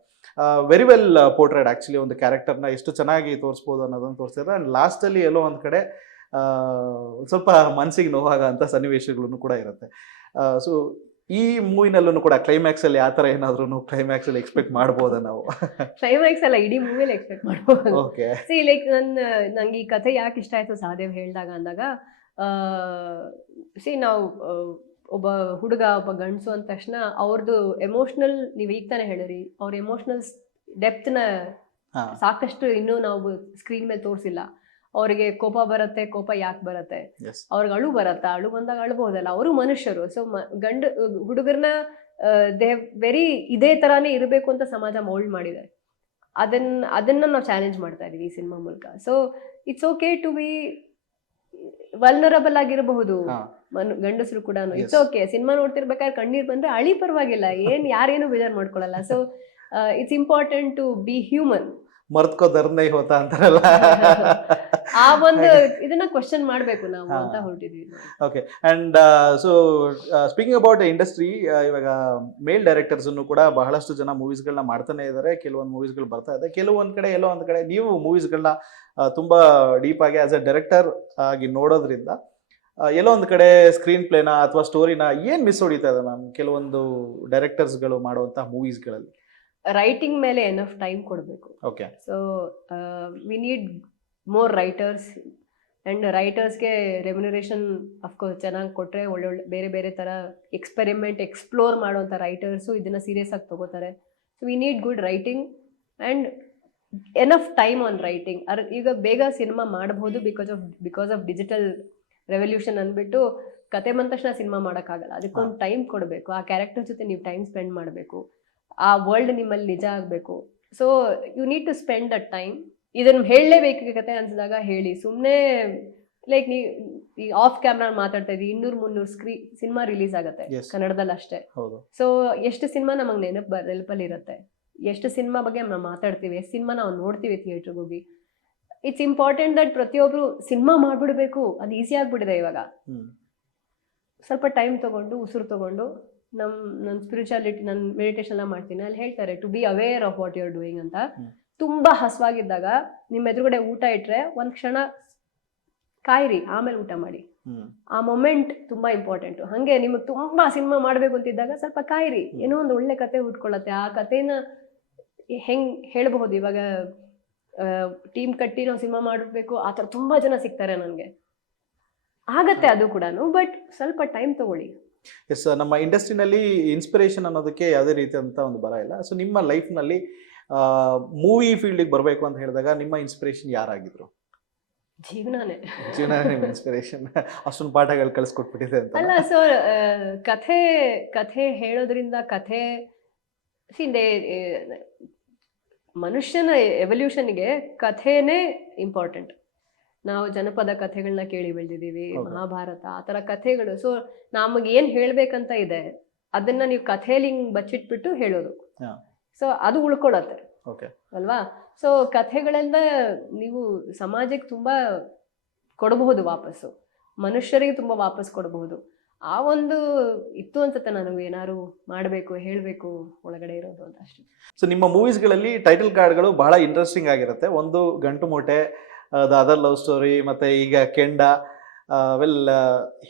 Very well portrayed. ಆ್ಯಕ್ಚುಲಿ ಒಂದು ಕ್ಯಾರೆಕ್ಟರ್ನ ಎಷ್ಟು ಚೆನ್ನಾಗಿ ತೋರಿಸ್ಬೋದು ಅನ್ನೋದನ್ನು ತೋರಿಸಿದ್ರೆ. ಆ್ಯಂಡ್ ಲಾಸ್ಟಲ್ಲಿ ಎಲ್ಲೋ ಒಂದು ಕಡೆ ಸ್ವಲ್ಪ ಮನಸ್ಸಿಗೆ ನೋವಾಗ ಅಂತ ಸನ್ನಿವೇಶಗಳನ್ನು ಕೂಡ ಇರುತ್ತೆ. ಸೊ ಈ ಮೂವಿನಲ್ಲೂ ಕೂಡ ಕ್ಲೈಮ್ಯಾಕ್ಸ್ ಅಲ್ಲಿ ಆತರ ಏನಾದ್ರೂ ಕ್ಲೈಮ್ಯಾಕ್ಸ್ ಅಲ್ಲಿ ಎಕ್ಸ್ಪೆಕ್ಟ್ ಮಾಡಬಹುದಾ ನಾವು? ಕ್ಲೈಮ್ಯಾಕ್ಸ್ ಅಲ್ಲ, ಇಡೀ ಮೂವಿಲಿ ಎಕ್ಸ್ಪೆಕ್ಟ್ ಮಾಡಬಹುದು. ಓಕೆ. ಸಿ ಲೈಕ್ ನಂಗೆ ಈ ಕಥೆ ಯಾಕೆ ಇಷ್ಟ ಆಯ್ತು ಸಹದೇವ್ ಹೇಳಿದಾಗ ಅಂದಾಗ, ಸಿ ನಾವು ಒಬ್ಬ ಹುಡುಗ ಒಬ್ಬ ಗಂಡಸು ಅಂದ ತಕ್ಷಣ ಅವ್ರದ್ದು ಎಮೋಷನಲ್, ನೀವು ಈಗ ತಾನೇ ಹೇಳಿರಿ, ಅವ್ರ ಎಮೋಷನಲ್ ಡೆಪ್ತ್ನ ಸಾಕಷ್ಟು ಇನ್ನೂ ನಾವು ಸ್ಕ್ರೀನ್ ಮೇಲೆ ತೋರಿಸಿಲ್ಲ. ಅವರಿಗೆ ಕೋಪ ಬರುತ್ತೆ, ಕೋಪ ಯಾಕೆ ಬರುತ್ತೆ, ಅವ್ರಿಗೆ ಅಳು ಬರತ್ತಾ, ಅಳು ಬಂದಾಗ ಅಳ್ಬಹುದಲ್ಲ, ಅವರು ಮನುಷ್ಯರು. ಸೊ ಹುಡುಗರನ್ನ ದೇ ವೆರಿ ಇದೇ ತರಾನೇ ಇರಬೇಕು ಅಂತ ಸಮಾಜ ಮೌಲ್ಡ್ ಮಾಡಿದೆ. ಅದನ್ನ ನಾವು ಚಾಲೆಂಜ್ ಮಾಡ್ತಾ ಇದೀವಿ ಈ ಸಿನಿಮಾ ಮೂಲಕ. So it's okay to be vulnerable ಆಗಿರಬಹುದು ಗಂಡಸರು ಕೂಡ. ಇಟ್ಸ್ ಓಕೆ, ಸಿನಿಮಾ ನೋಡ್ತಿರ್ಬೇಕಾದ್ರೆ ಕಣ್ಣೀರ್ ಬಂದ್ರೆ ಅಳಿ, ಪರವಾಗಿಲ್ಲ, ಯಾರೇನು ಬೇಜಾರು ಮಾಡ್ಕೊಳಲ್ಲ. So it's important to be human. ಮರ್ತ್ಕೋ ಧರ್ಮೈ ಹೋತಾ ಅಂತಾರಲ್ಲ, ಆ ಒಂದು ಇದನ್ನ ಕ್ವಶನ್ ಮಾಡ್ಬೇಕು ನಾವು ಅಂತ ಹೊರಟಿದ್ವಿ. Okay. And so speaking about industry, ಇವಾಗ ಮೇಲ್ ಡೈರೆಕ್ಟರ್ಸ್ ಕೂಡ ಬಹಳಷ್ಟು ಜನ ಮೂವೀಸ್ಗಳನ್ನ ಮಾಡ್ತಾನೆ ಇದ್ದಾರೆ. ಕೆಲವೊಂದು ಮೂವೀಸ್ಗಳು ಬರ್ತಾ ಇದೆ, ಕೆಲವೊಂದ್ ಕಡೆ ಎಲ್ಲೋ ಒಂದ್ ಕಡೆ ನೀವು ಮೂವೀಸ್ಗಳನ್ನ ತುಂಬಾ ಡೀಪ್ ಆಗಿ ಆಸ್ ಎ ಡೈರೆಕ್ಟರ್ ಆಗಿ ನೋಡೋದ್ರಿಂದ ಎಲ್ಲೋ ಒಂದು ಕಡೆ ಸ್ಕ್ರೀನ್ ಪ್ಲೇನ ಅಥವಾ ಸ್ಟೋರಿನ ಏನ್ ಮಿಸ್ ಹೊಡಿತಾ ಇದೆ ಮ್ಯಾಮ್ ಕೆಲವೊಂದು ಡೈರೆಕ್ಟರ್ಸ್ಗಳು ಮಾಡುವಂತಹ ಮೂವೀಸ್ಗಳಲ್ಲಿ? ರೈಟಿಂಗ್ ಮೇಲೆ ಎನಫ್ ಟೈಮ್ ಕೊಡಬೇಕು. Okay. So we need more writers, and ರೈಟರ್ಸ್ಗೆ ರೆಮ್ಯುನರೇಷನ್ ಅಫ್ಕೋರ್ಸ್ ಚೆನ್ನಾಗಿ ಕೊಟ್ಟರೆ ಒಳ್ಳೊಳ್ಳೆ ಬೇರೆ ಬೇರೆ ಥರ ಎಕ್ಸ್ಪ್ಲೋರ್ ಮಾಡುವಂಥ ರೈಟರ್ಸು ಇದನ್ನು ಸೀರಿಯಸ್ ಆಗಿ ತೊಗೋತಾರೆ. So we need good writing and enough time on writing. ಈಗ ಬೇಗ ಸಿನಿಮಾ ಮಾಡಬಹುದು ಬಿಕಾಸ್ ಆಫ್ ಡಿಜಿಟಲ್ ರೆವಲ್ಯೂಷನ್ ಅಂದ್ಬಿಟ್ಟು ಕತೆ ಬಂದ ತಕ್ಷಣ ಸಿನಿಮಾ ಮಾಡೋಕ್ಕಾಗಲ್ಲ. ಅದಕ್ಕೊಂದು ಟೈಮ್ ಕೊಡಬೇಕು, ಆ ಕ್ಯಾರೆಕ್ಟರ್ ಜೊತೆ ನೀವು ಟೈಮ್ ಸ್ಪೆಂಡ್ ಮಾಡಬೇಕು, ಆ ವರ್ಲ್ಡ್ ನಿಮ್ಮಲ್ಲಿ ನಿಜ ಆಗಬೇಕು. So you need to spend that time. ಇದನ್ನು ಹೇಳಲೇಬೇಕು ಕತೆ ಅನ್ಸಿದಾಗ ಹೇಳಿ. ಸುಮ್ಮನೆ ಲೈಕ್ ನೀವು ಈ ಆಫ್ ಕ್ಯಾಮ್ರಾ ಮಾತಾಡ್ತಾ ಇದ್ದೀವಿ, 200-300 ಸಿನಿಮಾ ರಿಲೀಸ್ ಆಗುತ್ತೆ ಕನ್ನಡದಲ್ಲಿ ಅಷ್ಟೇ. ಸೊ ಎಷ್ಟು ಸಿನಿಮಾ ನಮಗೆ ನೆನಪಲ್ಲಿ ಇರುತ್ತೆ, ಎಷ್ಟು ಸಿನಿಮಾ ಬಗ್ಗೆ ನಾವು ಮಾತಾಡ್ತೀವಿ, ಎಷ್ಟು ಸಿನಿಮಾ ನಾವು ನೋಡ್ತೀವಿ ಥಿಯೇಟ್ರಿಗೆ ಹೋಗಿ. ಇಟ್ಸ್ ಇಂಪಾರ್ಟೆಂಟ್ ದಟ್ ಪ್ರತಿಯೊಬ್ಬರು ಸಿನಿಮಾ ಮಾಡಿಬಿಡ್ಬೇಕು, ಅದು ಈಸಿ ಆಗಿಬಿಟ್ಟಿದೆ ಇವಾಗ. ಸ್ವಲ್ಪ ಟೈಮ್ ತೊಗೊಂಡು ಉಸಿರು ತೊಗೊಂಡು ನನ್ನ ಸ್ಪಿರಿಚುಯಾಲಿಟಿ, ನನ್ನ ಮೆಡಿಟೇಷನ್ ಎಲ್ಲ ಮಾಡ್ತೀನಿ, ಅಲ್ಲಿ ಹೇಳ್ತಾರೆ to be aware of what you are doing ಅಂತ. ತುಂಬಾ ಹಸುವಾಗಿದ್ದಾಗ ನಿಮ್ಮ ಎದುರುಗಡೆ ಊಟ ಇಟ್ಟರೆ ಒಂದು ಕ್ಷಣ ಕಾಯಿರಿ, ಆಮೇಲೆ ಊಟ ಮಾಡಿ. ಆ ಮೊಮೆಂಟ್ ತುಂಬಾ ಇಂಪಾರ್ಟೆಂಟು. ಹಾಗೆ ನಿಮಗೆ ತುಂಬಾ ಸಿನಿಮಾ ಮಾಡಬೇಕು ಅಂತಿದ್ದಾಗ ಸ್ವಲ್ಪ ಕಾಯಿರಿ, ಏನೋ ಒಂದು ಒಳ್ಳೆ ಕತೆ ಹುಟ್ಕೊಳ್ಳುತ್ತೆ. ಆ ಕಥೆನ ಹೆಂಗ್ ಹೇಳಬಹುದು, ಇವಾಗ ಟೀಮ್ ಕಟ್ಟಿ ನಾವು ಸಿನಿಮಾ ಮಾಡಬೇಕು ಆ ಥರ ತುಂಬಾ ಜನ ಸಿಗ್ತಾರೆ ನನಗೆ, ಆಗತ್ತೆ ಅದು ಕೂಡ. ಬಟ್ ಸ್ವಲ್ಪ ಟೈಮ್ ತಗೊಳ್ಳಿ. ಎಸ್, ನಮ್ಮ ಇಂಡಸ್ಟ್ರಿನಲ್ಲಿ ಇನ್ಸ್ಪಿರೇಷನ್ ಅನ್ನೋದಕ್ಕೆ ಯಾವುದೇ ರೀತಿಯಂತ ಒಂದು ಬರ ಇಲ್ಲ. ಸೊ ನಿಮ್ಮ ಲೈಫ್ನಲ್ಲಿ ಮೂವಿ ಫೀಲ್ಡಿಗೆ ಬರಬೇಕು ಅಂತ ಹೇಳಿದಾಗ ನಿಮ್ಮ ಇನ್ಸ್ಪಿರೇಷನ್ ಯಾರಾಗಿದ್ರು? ಜೀವನನೇ ನಿಮ್ಮ ಇನ್ಸ್ಪಿರೇಷನ್ ಅಷ್ಟೊಂದು ಪಾಠಗಳು ಕಳಿಸ್ಕೊಟ್ಬಿಟ್ಟಿದೆ ಅಂತ ಅಲ್ಲ. ಸೊ ಕಥೆ ಹೇಳೋದ್ರಿಂದ ಕಥೆ ಮನುಷ್ಯನ ಎವಲ್ಯೂಷನ್ಗೆ ಕಥೆನೇ ಇಂಪಾರ್ಟೆಂಟ್. ನಾವು ಜನಪದ ಕಥೆಗಳನ್ನ ಕೇಳಿ ಬೆಳೆದಿದ್ದೀವಿ, ಮಹಾಭಾರತ ಆ ಥರ ಕಥೆಗಳು. ಸೊ ನಮಗೆ ಏನು ಹೇಳಬೇಕಂತ ಇದೆ ಅದನ್ನ ನೀವು ಕಥೆಯಲ್ಲಿ ಹಿಂಗೆ ಬಚ್ಚಿಟ್ಬಿಟ್ಟು ಹೇಳೋದು. ಸೊ ಅದು ಉಳ್ಕೊಳತ್ತೆ ಅಲ್ವಾ? ಸೊ ಕಥೆಗಳಿಂದ ನೀವು ಸಮಾಜಕ್ಕೆ ತುಂಬಾ ಕೊಡಬಹುದು ವಾಪಸ್ಸು, ಮನುಷ್ಯರಿಗೆ ತುಂಬಾ ವಾಪಸ್ ಕೊಡಬಹುದು. ಆ ಒಂದು ಇತ್ತು ಅನ್ಸುತ್ತೆ ನನಗೆ, ಏನಾದ್ರು ಮಾಡಬೇಕು, ಹೇಳಬೇಕು ಒಳಗಡೆ ಇರೋದು ಅಂತ ಅಷ್ಟೇ. ಸೊ ನಿಮ್ಮ ಮೂವೀಸ್ಗಳಲ್ಲಿ ಟೈಟಲ್ ಕಾರ್ಡ್ಗಳು ಬಹಳ ಇಂಟ್ರೆಸ್ಟಿಂಗ್ ಆಗಿರುತ್ತೆ. ಒಂದು ಗಂಟು ಮೂಟೆ, ದ ಅದರ್ ಲವ್ ಸ್ಟೋರಿ, ಮತ್ತು ಈಗ ಕೆಂಡ,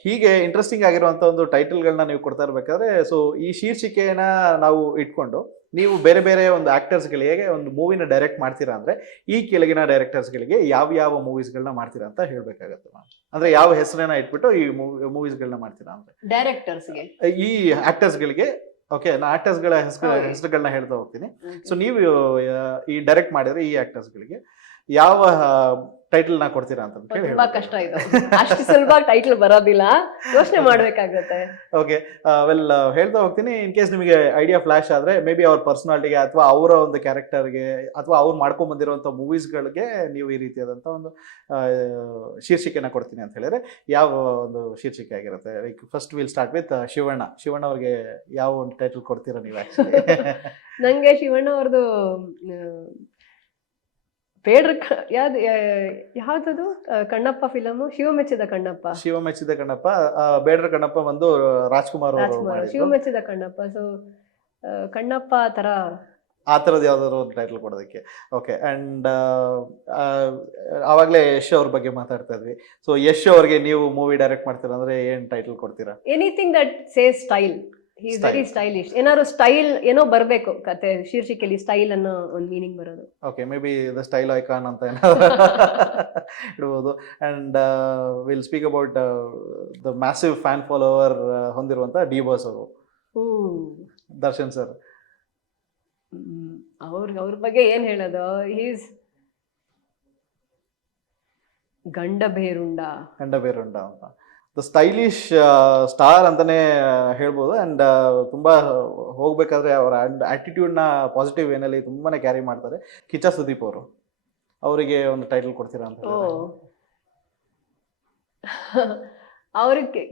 ಹೀಗೆ ಇಂಟ್ರೆಸ್ಟಿಂಗ್ ಆಗಿರುವಂಥ ಒಂದು ಟೈಟಲ್ಗಳನ್ನ ನೀವು ಕೊಡ್ತಾ ಇರಬೇಕಾದ್ರೆ, ಸೊ ಈ ಶೀರ್ಷಿಕೆನ ನಾವು ಇಟ್ಕೊಂಡು ನೀವು ಬೇರೆ ಬೇರೆ ಒಂದು ಆ್ಯಕ್ಟರ್ಸ್ಗಳಿಗೆ ಒಂದು ಮೂವಿನ ಡೈರೆಕ್ಟ್ ಮಾಡ್ತೀರಾ ಅಂದರೆ ಈ ಕೆಳಗಿನ ಡೈರೆಕ್ಟರ್ಸ್ಗಳಿಗೆ ಯಾವ ಮೂವೀಸ್ಗಳನ್ನ ಮಾಡ್ತೀರಾ ಅಂತ ಹೇಳಬೇಕಾಗತ್ತೆ ಮ್ಯಾಮ್. ಅಂದರೆ ಯಾವ ಹೆಸರನ್ನ ಇಟ್ಬಿಟ್ಟು ಈ ಮೂವೀಸ್ಗಳನ್ನ ಮಾಡ್ತೀರಾ ಅಂದರೆ ಡೈರೆಕ್ಟರ್ಸ್ಗೆ, ಈ ಆ್ಯಕ್ಟರ್ಸ್ಗಳಿಗೆ. ಓಕೆ, ನಾನು ಆ್ಯಕ್ಟರ್ಸ್ಗಳ ಹೆಸರುಗಳನ್ನ ಹೇಳ್ತಾ ಹೋಗ್ತೀನಿ. ಸೊ ನೀವು ಈ ಡೈರೆಕ್ಟ್ ಮಾಡಿದ್ರೆ ಈ ಆ್ಯಕ್ಟರ್ಸ್ಗಳಿಗೆ ಯಾವ ಟೈಟಲ್ ಕೊಡ್ತೀರಾ ಅಂತ ತುಂಬಾ ಕಷ್ಟ ಇದೆ, ಅಷ್ಟು ಸುಲಭ ಟೈಟಲ್ ಬರೋದಿಲ್ಲ, ಯೋಚನೆ ಮಾಡ್ಬೇಕಾಗತ್ತೆ. ಓಕೆ, ಹೇಳ್ತಾ ಹೋಗ್ತೀನಿ. ಇನ್ ಕೇಸ್ ನಿಮಗೆ ಐಡಿಯಾ ಫ್ಲಾಶ್ ಆದ್ರೆ ಮೇ ಬಿ ಅವ್ರ ಪರ್ಸನಾಲಿಟಿಗೆ ಅಥವಾ ಅವರ ಒಂದು ಕ್ಯಾರೆಕ್ಟರ್ಗೆ ಅಥವಾ ಅವ್ರು ಮಾಡ್ಕೊಂಡ್ ಬಂದಿರುವಂತ ಮೂವೀಸ್ಗಳಿಗೆ ನೀವು ಈ ರೀತಿಯಾದಂತ ಒಂದು ಶೀರ್ಷಿಕೆನ ಕೊಡ್ತೀನಿ ಅಂತ ಹೇಳಿದ್ರೆ ಯಾವ ಒಂದು ಶೀರ್ಷಿಕೆ ಆಗಿರುತ್ತೆ? Like first will start with Shivanna ಅವ್ರಿಗೆ ಯಾವ ಒಂದು ಟೈಟಲ್ ಕೊಡ್ತೀರಾ ನೀವು? ಆಕ್ಚುಲಿ ನಂಗೆ ಶಿವಣ್ಣ ಅವ್ರದ್ದು ಬೇಡ್ರ ಯಾವ್ದದು ಕಣ್ಣಪ್ಪ ಫಿಲಮ್, ಶಿವ ಮೆಚ್ಚಿದ ಕಣ್ಣಪ್ಪ, ಬೇಡ್ರ ಕಣ್ಣಪ್ಪ ಬಂದು ರಾಜ್ಕುಮಾರ್ ಶಿವ ಮೆಚ್ಚಿದ ಕಣ್ಣಪ್ಪ. ಸೊ ಕಣ್ಣಪ್ಪ ತರ ಆ ಥರದ್ದು ಯಾವ್ದಾದ್ರು ಒಂದು ಟೈಟಲ್ ಕೊಡೋದಕ್ಕೆ. ಓಕೆ, ಅಂಡ್ ಆವಾಗಲೇ ಯಶ್ ಅವ್ರ ಬಗ್ಗೆ ಮಾತಾಡ್ತಾ ಇದ್ವಿ. ಸೊ ಯಶ್ ಅವ್ರಿಗೆ ನೀವು ಮೂವಿ ಡೈರೆಕ್ಟ್ ಮಾಡ್ತೀರಾ ಅಂದ್ರೆ ಏನ್ ಟೈಟಲ್ ಕೊಡ್ತೀರಾ? Anything that says style. Is very stylish. ಏನಾದ್ರು ಸ್ಟೈಲ್ ಏನೋ ಬರ್ಬೇಕು ಕತೆ ಶೀರ್ಷಿಕೆಯಲ್ಲಿ, ಸ್ಟೈಲ್ ಅನ್ನೋ ಒಂದು ಮೀನಿಂಗ್ ಬರೋದು. Okay, maybe the style icon ಅಂತ ಇಡ್ಬೋದು. And will speak about the massive fan follower ಹೊಂದಿರುವಂತ ಡಿ ಬಾಸ್ ಅವರು, ದರ್ಶನ್ ಸರ್. ಅವ್ರ ಬಗ್ಗೆ ಏನ್ ಹೇಳೋದು, ಈಸ್ ಗಂಡ ಬೇರುಂಡ ಅಂತ ದ ಸ್ಟೈಲಿಶ್ ಸ್ಟಾರ್ ಅಂತಾನೆ ಹೇಳ್ಬೋದು. ಅಂಡ್ ತುಂಬಾ ಹೋಗ್ಬೇಕಾದ್ರೆ ಅವರ ಆಟಿಟ್ಯೂಡ್ನ ಪಾಸಿಟಿವ್ ವೇನಲ್ಲಿ ತುಂಬಾನೇ ಕ್ಯಾರಿ ಮಾಡ್ತಾರೆ. ಕಿಚ್ಚ ಸುದೀಪ್ ಅವರು, ಅವರಿಗೆ ಒಂದು ಟೈಟಲ್ ಕೊಡ್ತೀರಾ ಅಂತ. ಅವ್ರಿಗೆ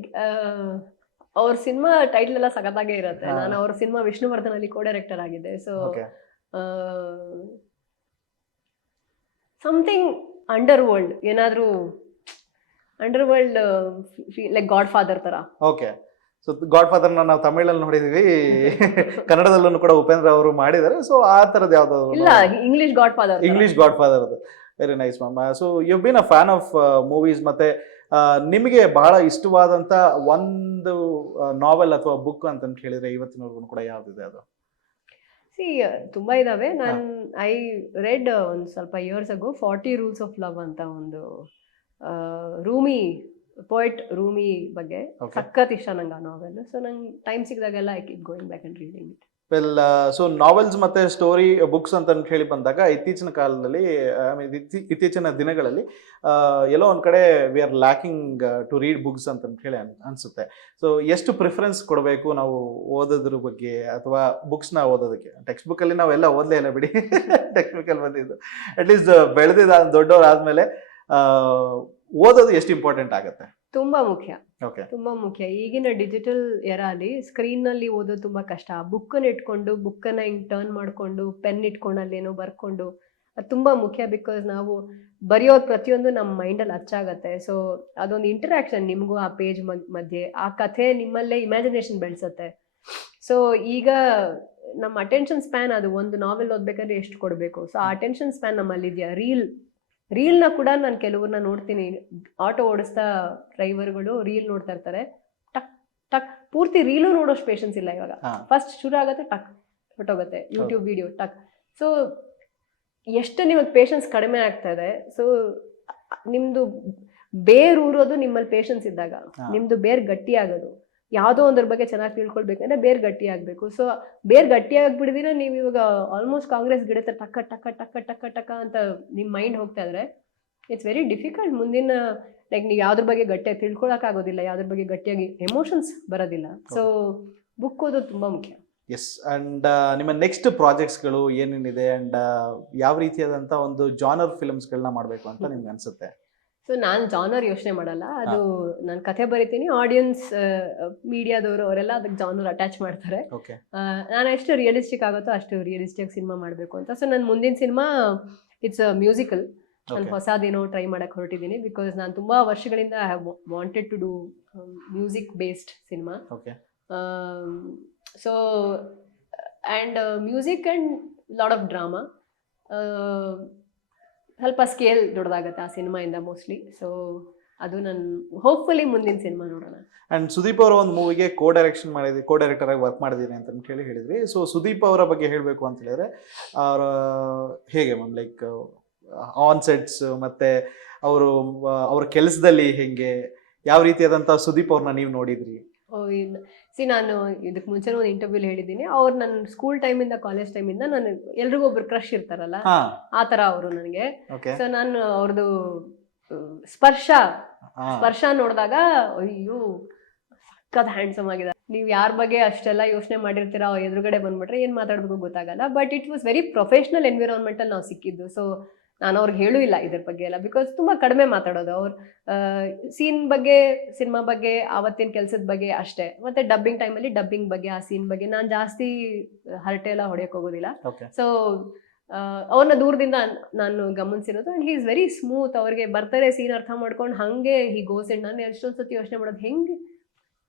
ಅವ್ರ ಸಿನಿಮಾ ಟೈಟಲ್ ಎಲ್ಲ ಸಖತ್ತಾಗೇ ಇರುತ್ತೆ. ನಾನು ಅವ್ರ ಸಿನಿಮಾ ವಿಷ್ಣುವರ್ಧನ್ ಅಲ್ಲಿ ಕೋ ಡೈರೆಕ್ಟರ್ ಆಗಿದ್ದೆ. ಸೊ ಸಮಥಿಂಗ್ ಅಂಡರ್ ವರ್ಲ್ಡ್, ಏನಾದ್ರೂ under world like god father ತರ. ಓಕೆ, ಸೊ ಗಾಡ್ ಫಾದರ್ ನಾವು ತಮಿಳಲ್ಲಿ ನೋಡಿದೀವಿ, ಕನ್ನಡದಲ್ಲೂ ಕೂಡ ಉಪೇಂದ್ರ ಅವರು ಮಾಡಿದ್ದಾರೆ. ಸೊ ಆ ತರದ್ ಯಾವ್ದಾದ್ರು? ಇಲ್ಲ, ಇಂಗ್ಲಿಷ್ ಗಾಡ್ ಫಾದರ್ ಅದು. Very nice ma'am. So you been a fan of movies. ಮತ್ತೆ ನಿಮಗೆ ಬಹಳ ಇಷ್ಟವಾದಂತ ಒಂದು ನಾವೆಲ್ ಅಥವಾ ಬುಕ್ ಅಂತ ಹೇಳಿದ್ರೆ ಇವತ್ತಿನವರೆಗೂ ಕೂಡ ಯಾವ್ದಿದೆ ಅದು? ತುಂಬಾ ಇದಾವೆ. ಐ ರೆಡ್ ಒಂದು ಸ್ವಲ್ಪ years ago 40 rules of love ಅಂತ ಒಂದು ರೂಮಿ ಪೋಯೆಟ್ ರೂಮಿ ಬಗ್ಗೆ ಸಖತ್ ಇಷ್ಟ ನಂಗೆ ಆ ನಾವೆಲ್. ಸೊ ನಂಗೆ ಟೈಮ್ ಸಿಕ್ಕಿದಾಗೆಲ್ಲ I keep going back and reading it. Well, so novels ಮತ್ತೆ ಸ್ಟೋರಿ ಬುಕ್ಸ್ ಅಂತ ಹೇಳಿ ಬಂದಾಗ ಇತ್ತೀಚಿನ ಕಾಲದಲ್ಲಿ, ಇತ್ತೀಚಿನ ದಿನಗಳಲ್ಲಿ ಎಲ್ಲೋ ಒಂದ್ ಕಡೆ we are lacking to read books ಅಂತ ಹೇಳಿ ಅನ್ಸುತ್ತೆ. ಸೊ ಎಷ್ಟು ಪ್ರಿಫರೆನ್ಸ್ ಕೊಡಬೇಕು ನಾವು ಓದೋದ್ರ ಬಗ್ಗೆ ಅಥವಾ ಬುಕ್ಸ್ನ ಓದೋದಕ್ಕೆ? ಟೆಕ್ಸ್ಟ್ ಬುಕ್ ಅಲ್ಲಿ ನಾವೆಲ್ಲ ಓದಲೇ ಇಲ್ಲ ಬಿಡಿ, ಟೆಕ್ಸ್ಟ್ ಬುಕ್ ಅಲ್ಲಿ ಬಂದಿದ್ದು. ಅಟ್ಲೀಸ್ಟ್ ದೊಡ್ಡವರಾದ್ಮೇಲೆ ಓದೋದು ಎಷ್ಟು ಇಂಪಾರ್ಟೆಂಟ್ ಆಗುತ್ತೆ? ತುಂಬಾ ಮುಖ್ಯ. Okay. ತುಂಬಾ ಮುಖ್ಯ. ಈಗಿನ ಡಿಜಿಟಲ್ ಎರಾಲಿ ಸ್ಕ್ರೀನ್ ನಲ್ಲಿ ಓದೋದು ತುಂಬಾ ಕಷ್ಟ. ಬುಕ್ಕನ್ನ ಇಟ್ಕೊಂಡು ಬುಕ್ಕನ್ನ ಹಿಂಗ್ ಟರ್ನ್ ಮಾಡ್ಕೊಂಡು ಪೆನ್ ಇಟ್ಕೊಂಡು ಅಲ್ಲೇನೋ ಬರ್ಕೊಂಡು ಅದು ತುಂಬಾ ಮುಖ್ಯ. ಬಿಕಾಸ್ ನಾವು ಬರೆಯೋದು ಪ್ರತಿಯೊಂದು ನಮ್ಮ ಮೈಂಡಲ್ಲಿ ಅಚ್ಚಾಗತ್ತೆ. ಸೊ ಅದೊಂದು ಇಂಟರಾಕ್ಷನ್ ನಿಮಗೂ ಆ ಪೇಜ್ ಮಧ್ಯೆ, ಆ ಕಥೆ ನಿಮ್ಮಲ್ಲೇ ಇಮ್ಯಾಜಿನೇಷನ್ ಬೆಳೆಸುತ್ತೆ. ಸೊ ಈಗ ನಮ್ಮ ಅಟೆನ್ಷನ್ ಸ್ಪ್ಯಾನ್, ಅದು ಒಂದು ನಾವೆಲ್ ಓದ್ಬೇಕಾದ್ರೆ ಎಷ್ಟು ಕೊಡಬೇಕು, ಸೊ ಆ ಅಟೆನ್ಷನ್ ಸ್ಪ್ಯಾನ್ ನಮ್ಮಲ್ಲಿ ಇದೆಯಾ? ರೀಲ್ನ ಕೂಡ ನಾನು ಕೆಲವ್ರನ್ನ ನೋಡ್ತೀನಿ, ಆಟೋ ಓಡಿಸ್ತಾ ಡ್ರೈವರ್ಗಳು ರೀಲ್ ನೋಡ್ತಾ ಇರ್ತಾರೆ. ಟಕ್ ಟಕ್ ಪೂರ್ತಿ ರೀಲು ನೋಡೋಷ್ಟು ಪೇಷನ್ಸ್ ಇಲ್ಲ ಇವಾಗ. ಫಸ್ಟ್ ಶುರು ಆಗುತ್ತೆ, ಟಕ್ ಹೊಟ್ಟೋಗುತ್ತೆ ಯೂಟ್ಯೂಬ್ ವಿಡಿಯೋ, ಟಕ್. ಸೊ ಎಷ್ಟು ನಿಮಗೆ ಪೇಷನ್ಸ್ ಕಡಿಮೆ ಆಗ್ತಾ ಇದೆ. ಸೊ ನಿಮ್ದು ಬೇರ್ ಊರೋದು ನಿಮ್ಮಲ್ಲಿ ಪೇಷನ್ಸ್ ಇದ್ದಾಗ, ನಿಮ್ದು ಬೇರ್ ಗಟ್ಟಿ ಆಗೋದು. ಯಾವುದೋ ಒಂದ್ರ ಬಗ್ಗೆ ಚೆನ್ನಾಗಿ ತಿಳ್ಕೊಳ್ಬೇಕಂದ್ರೆ ಬೇರ್ ಗಟ್ಟಿ ಆಗಬೇಕು. ಸೊ ಬೇರ್ ಗಟ್ಟಿ ಆಗ್ಬಿಡಿದಿರ ನೀವು ಇವಾಗ ಆಲ್ಮೋಸ್ಟ್ ಕಾಂಗ್ರೆಸ್ ಗಿಡತ್ತೆ ಟಕ್ಕ ಟಕ್ಕ ಟಕ್ಕ ಟಕ್ಕ ಟಕ್ಕ ಅಂತ ನಿಮ್ಮ ಮೈಂಡ್ ಹೋಗ್ತಾ ಇದ್ರೆ ಇಟ್ಸ್ ವೆರಿ ಡಿಫಿಕಲ್ಟ್. ಮುಂದಿನ ಲೈಕ್ ನೀವು ಯಾವ್ದ್ರ ಬಗ್ಗೆ ಗಟ್ಟಿಯಾಗಿ ತಿಳ್ಕೊಳಕ್ ಆಗೋದಿಲ್ಲ, ಯಾವ್ದ್ರ ಬಗ್ಗೆ ಗಟ್ಟಿಯಾಗಿ ಎಮೋಷನ್ಸ್ ಬರೋದಿಲ್ಲ. ಸೊ ಬುಕ್ ಓದೋದು ತುಂಬಾ ಮುಖ್ಯ. ಎಸ್. ಅಂಡ್ ನಿಮ್ಮ ನೆಕ್ಸ್ಟ್ ಪ್ರಾಜೆಕ್ಟ್ಸ್ಗಳು ಏನೇನಿದೆ ಅಂಡ್ ಯಾವ ರೀತಿಯಾದಂಥ ಒಂದು ಜಾನರ್ ಫಿಲ್ಮ್ಸ್ಗಳನ್ನ ಮಾಡಬೇಕು ಅಂತ ನಿಮ್ಗೆ ಅನ್ಸುತ್ತೆ? ಸೊ ನಾನು ಜಾನರ್ ಯೋಚನೆ ಮಾಡಲ್ಲ. ಅದು ನಾನು ಕಥೆ ಬರಿತೀನಿ, ಆಡಿಯನ್ಸ್ ಮೀಡಿಯಾದವರು ಅವರೆಲ್ಲ ಅದಕ್ಕೆ ಜಾನರ್ ಅಟ್ಯಾಚ್ ಮಾಡ್ತಾರೆ. ನಾನು ಎಷ್ಟು ರಿಯಲಿಸ್ಟಿಕ್ ಆಗುತ್ತೋ ಅಷ್ಟು ರಿಯಲಿಸ್ಟಿಕ್ ಸಿನಿಮಾ ಮಾಡಬೇಕು ಅಂತ. ಸೊ ನನ್ನ ಮುಂದಿನ ಸಿನಿಮಾ ಇಟ್ಸ್ ಅ ಮ್ಯೂಸಿಕಲ್. ನಾನು ಹೊಸದೇನೋ ಟ್ರೈ ಮಾಡಕ್ಕೆ ಹೊರಟಿದ್ದೀನಿ. ಬಿಕಾಸ್ ನಾನು ತುಂಬ ವರ್ಷಗಳಿಂದ I have wanted to do music based cinema. So and music and lot of drama. ಸ್ವಲ್ಪ ಸ್ಕೇಲ್ ದೊಡ್ಡದಾಗತ್ತೆ ಆ ಸಿನಿಮಾಯಿಂದ ಮೋಸ್ಟ್ಲಿ. ಸೊ ಅದು ನಾನು ಹೋಪ್ಫುಲಿ ಮುಂದಿನ ಸಿನಿಮಾ ನೋಡೋಣ. ಅಂಡ್ ಸುದೀಪ್ ಅವರ ಒಂದು ಮೂವಿಗೆ ಕೋ ಡೈರೆಕ್ಟರ್ ಆಗಿ ವರ್ಕ್ ಮಾಡಿದ್ದೀನಿ ಅಂತ ಹೇಳಿದ್ರಿ. ಸೊ ಸುದೀಪ್ ಅವರ ಬಗ್ಗೆ ಹೇಳಬೇಕು ಅಂತ ಹೇಳಿದ್ರೆ ಅವರ ಹೇಗೆ ಮ್ಯಾಮ್, ಲೈಕ್ ಆನ್ ಸೆಟ್ಸ್ ಮತ್ತೆ ಅವ್ರ ಕೆಲಸದಲ್ಲಿ ಹೆಂಗೆ, ಯಾವ ರೀತಿಯಾದಂಥ ಸುದೀಪ್ ಅವ್ರನ್ನ ನೀವು ನೋಡಿದ್ರಿ? ನಾನು ಇದಕ್ಕೆ ಮುಂಚೆ ಒಂದು ಇಂಟರ್ವ್ಯೂಲಿ ಹೇಳಿದ್ದೀನಿ, ಅವ್ರು ನನ್ನ ಸ್ಕೂಲ್ ಟೈಮಿಂದ ಕಾಲೇಜ್ ಟೈಮಿಂದ ನಾನು ಎಲ್ರಿಗೂ ಒಬ್ರು ಕ್ರಶ್ ಇರ್ತಾರಲ್ಲ ಆ ತರ ಅವರು ನನಗೆ. ಸೊ ನಾನು ಅವ್ರದ್ದು ಸ್ಪರ್ಶ ನೋಡಿದಾಗ ಅಯ್ಯೋ ಸಕ್ಕತ್ ಹ್ಯಾಂಡ್ಸಮ್ ಆಗಿದೆ. ನೀವು ಯಾರ ಬಗ್ಗೆ ಅಷ್ಟೆಲ್ಲ ಯೋಚನೆ ಮಾಡಿರ್ತೀರ, ಎದುರುಗಡೆ ಬಂದ್ಬಿಟ್ರೆ ಏನ್ ಮಾತಾಡ್ಬೇಕು ಗೊತ್ತಾಗಲ್ಲ. But it was very professional environment ಅಲ್ಲಿ ನಾವು ಸಿಕ್ಕಿದ್ದು. ಸೊ ನಾನು ಅವ್ರಿಗೆ ಹೇಳೂ ಇಲ್ಲ ಇದ್ರ ಬಗ್ಗೆ ಎಲ್ಲ, ಬಿಕಾಸ್ ತುಂಬ ಕಡಿಮೆ ಮಾತಾಡೋದು. ಅವ್ರು ಸೀನ್ ಬಗ್ಗೆ, ಸಿನಿಮಾ ಬಗ್ಗೆ, ಆವತ್ತಿನ ಕೆಲಸದ ಬಗ್ಗೆ ಅಷ್ಟೇ. ಮತ್ತೆ ಡಬ್ಬಿಂಗ್ ಟೈಮಲ್ಲಿ ಡಬ್ಬಿಂಗ್ ಬಗ್ಗೆ, ಆ ಸೀನ್ ಬಗ್ಗೆ ನಾನು ಜಾಸ್ತಿ ಹರಟೆ ಎಲ್ಲ ಹೊಡೆಯೋಕೆ ಹೋಗೋದಿಲ್ಲ. ಸೊ ಅವ್ರನ್ನ ದೂರದಿಂದ ನಾನು ಗಮನಿಸಿರೋದು. And he is very smooth. ಅವ್ರಿಗೆ ಬರ್ತಾರೆ ಸೀನ್ ಅರ್ಥ ಮಾಡ್ಕೊಂಡು ಹಾಗೆ ಹಿ ಗೋಸ್ ಇನ್. ನಾನು ಎಷ್ಟೊಂದು ಸತಿ ಯೋಚನೆ ಮಾಡೋದು, ಹೆಂಗೆ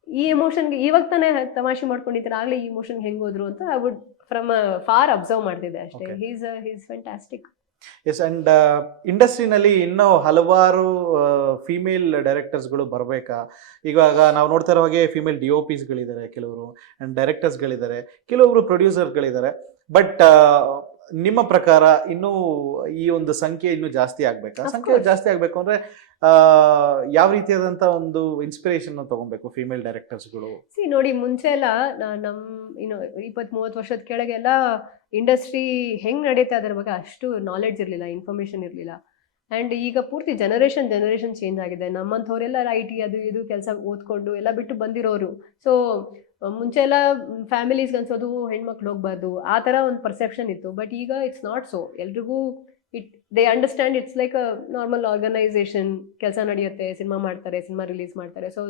ಈ ಎಮೋಷನ್ಗೆ ಇವಾಗ ತಾನೇ ತಮಾಷೆ ಮಾಡ್ಕೊಂಡಿದ್ದಾರೆ, ಆಗಲೇ ಈ ಎಮೋಷನ್ಗೆ ಹೆಂಗೆ ಹೋದ್ರು ಅಂತ I would from far observe ಮಾಡ್ತಿದ್ದೆ ಅಷ್ಟೇ. He's fantastic. ಎಸ್, ಅಂಡ್ ಇಂಡಸ್ಟ್ರಿನಲ್ಲಿ ಇನ್ನೂ ಹಲವಾರು ಫಿಮೇಲ್ ಡೈರೆಕ್ಟರ್ಸ್ಗಳು ಬರಬೇಕಾ? ಇವಾಗ ನಾವು ನೋಡ್ತಾ ಇರೋ ಹಾಗೆ ಫಿಮೇಲ್ DOPsಗಳಿದ್ದಾರೆ ಕೆಲವರು, ಆ್ಯಂಡ್ ಡೈರೆಕ್ಟರ್ಸ್ಗಳಿದ್ದಾರೆ, ಕೆಲವೊಬ್ರು ಪ್ರೊಡ್ಯೂಸರ್ಗಳಿದ್ದಾರೆ. ಬಟ್ ನಿಮ್ಮ ಪ್ರಕಾರ ಇನ್ನೂ ಈ ಒಂದು ಸಂಖ್ಯೆ ಇನ್ನೂ ಜಾಸ್ತಿ ಆಗಬೇಕಾ? Of ಸಂಖ್ಯೆ course. ಜಾಸ್ತಿ ಆಗಬೇಕು ಅಂದರೆ ಯಾವ ರೀತಿಯಾದಂಥ ಒಂದು ಇನ್ಸ್ಪಿರೇಷನ್ ತಗೊಬೇಕು ಫಿಮೇಲ್ ಡೈರೆಕ್ಟರ್ಸ್ಗಳು? ನೋಡಿ, ಮುಂಚೆ ಎಲ್ಲ ನಮ್ಮ 20-30 ವರ್ಷದ ಕೆಳಗೆಲ್ಲ ಇಂಡಸ್ಟ್ರಿ ಹೆಂಗ್ ನಡೀತಾ ಅದ್ರ ಬಗ್ಗೆ ಅಷ್ಟು ನಾಲೆಡ್ಜ್ ಇರಲಿಲ್ಲ, ಇನ್ಫಾರ್ಮೇಶನ್ ಇರಲಿಲ್ಲ. ಆ್ಯಂಡ್ ಈಗ ಪೂರ್ತಿ ಜನರೇಷನ್ ಚೇಂಜ್ ಆಗಿದೆ. ನಮ್ಮಂಥವ್ರೆಲ್ಲ IT ಅದು ಇದು ಕೆಲಸ ಓದ್ಕೊಂಡು ಎಲ್ಲ ಬಿಟ್ಟು ಬಂದಿರೋರು. ಸೊ ಮುಂಚೆ ಎಲ್ಲ ಫ್ಯಾಮಿಲೀಸ್ಗೆ ಅನ್ಸೋದು ಹೆಣ್ಮಕ್ಳು ಹೋಗ್ಬಾರ್ದು, ಆ ಥರ ಒಂದು ಪರ್ಸೆಪ್ಷನ್ ಇತ್ತು. ಬಟ್ ಈಗ ಇಟ್ಸ್ ನಾಟ್ ಸೊ. ಎಲ್ರಿಗೂ they understand it's like a normal organisation, ಕೆಲಸ ನಡೆಯುತ್ತೆ, ಸಿನಿಮಾ ಮಾಡ್ತಾರೆ, ಸಿನಿಮಾ ರಿಲೀಸ್ ಮಾಡ್ತಾರೆ. ಸೊ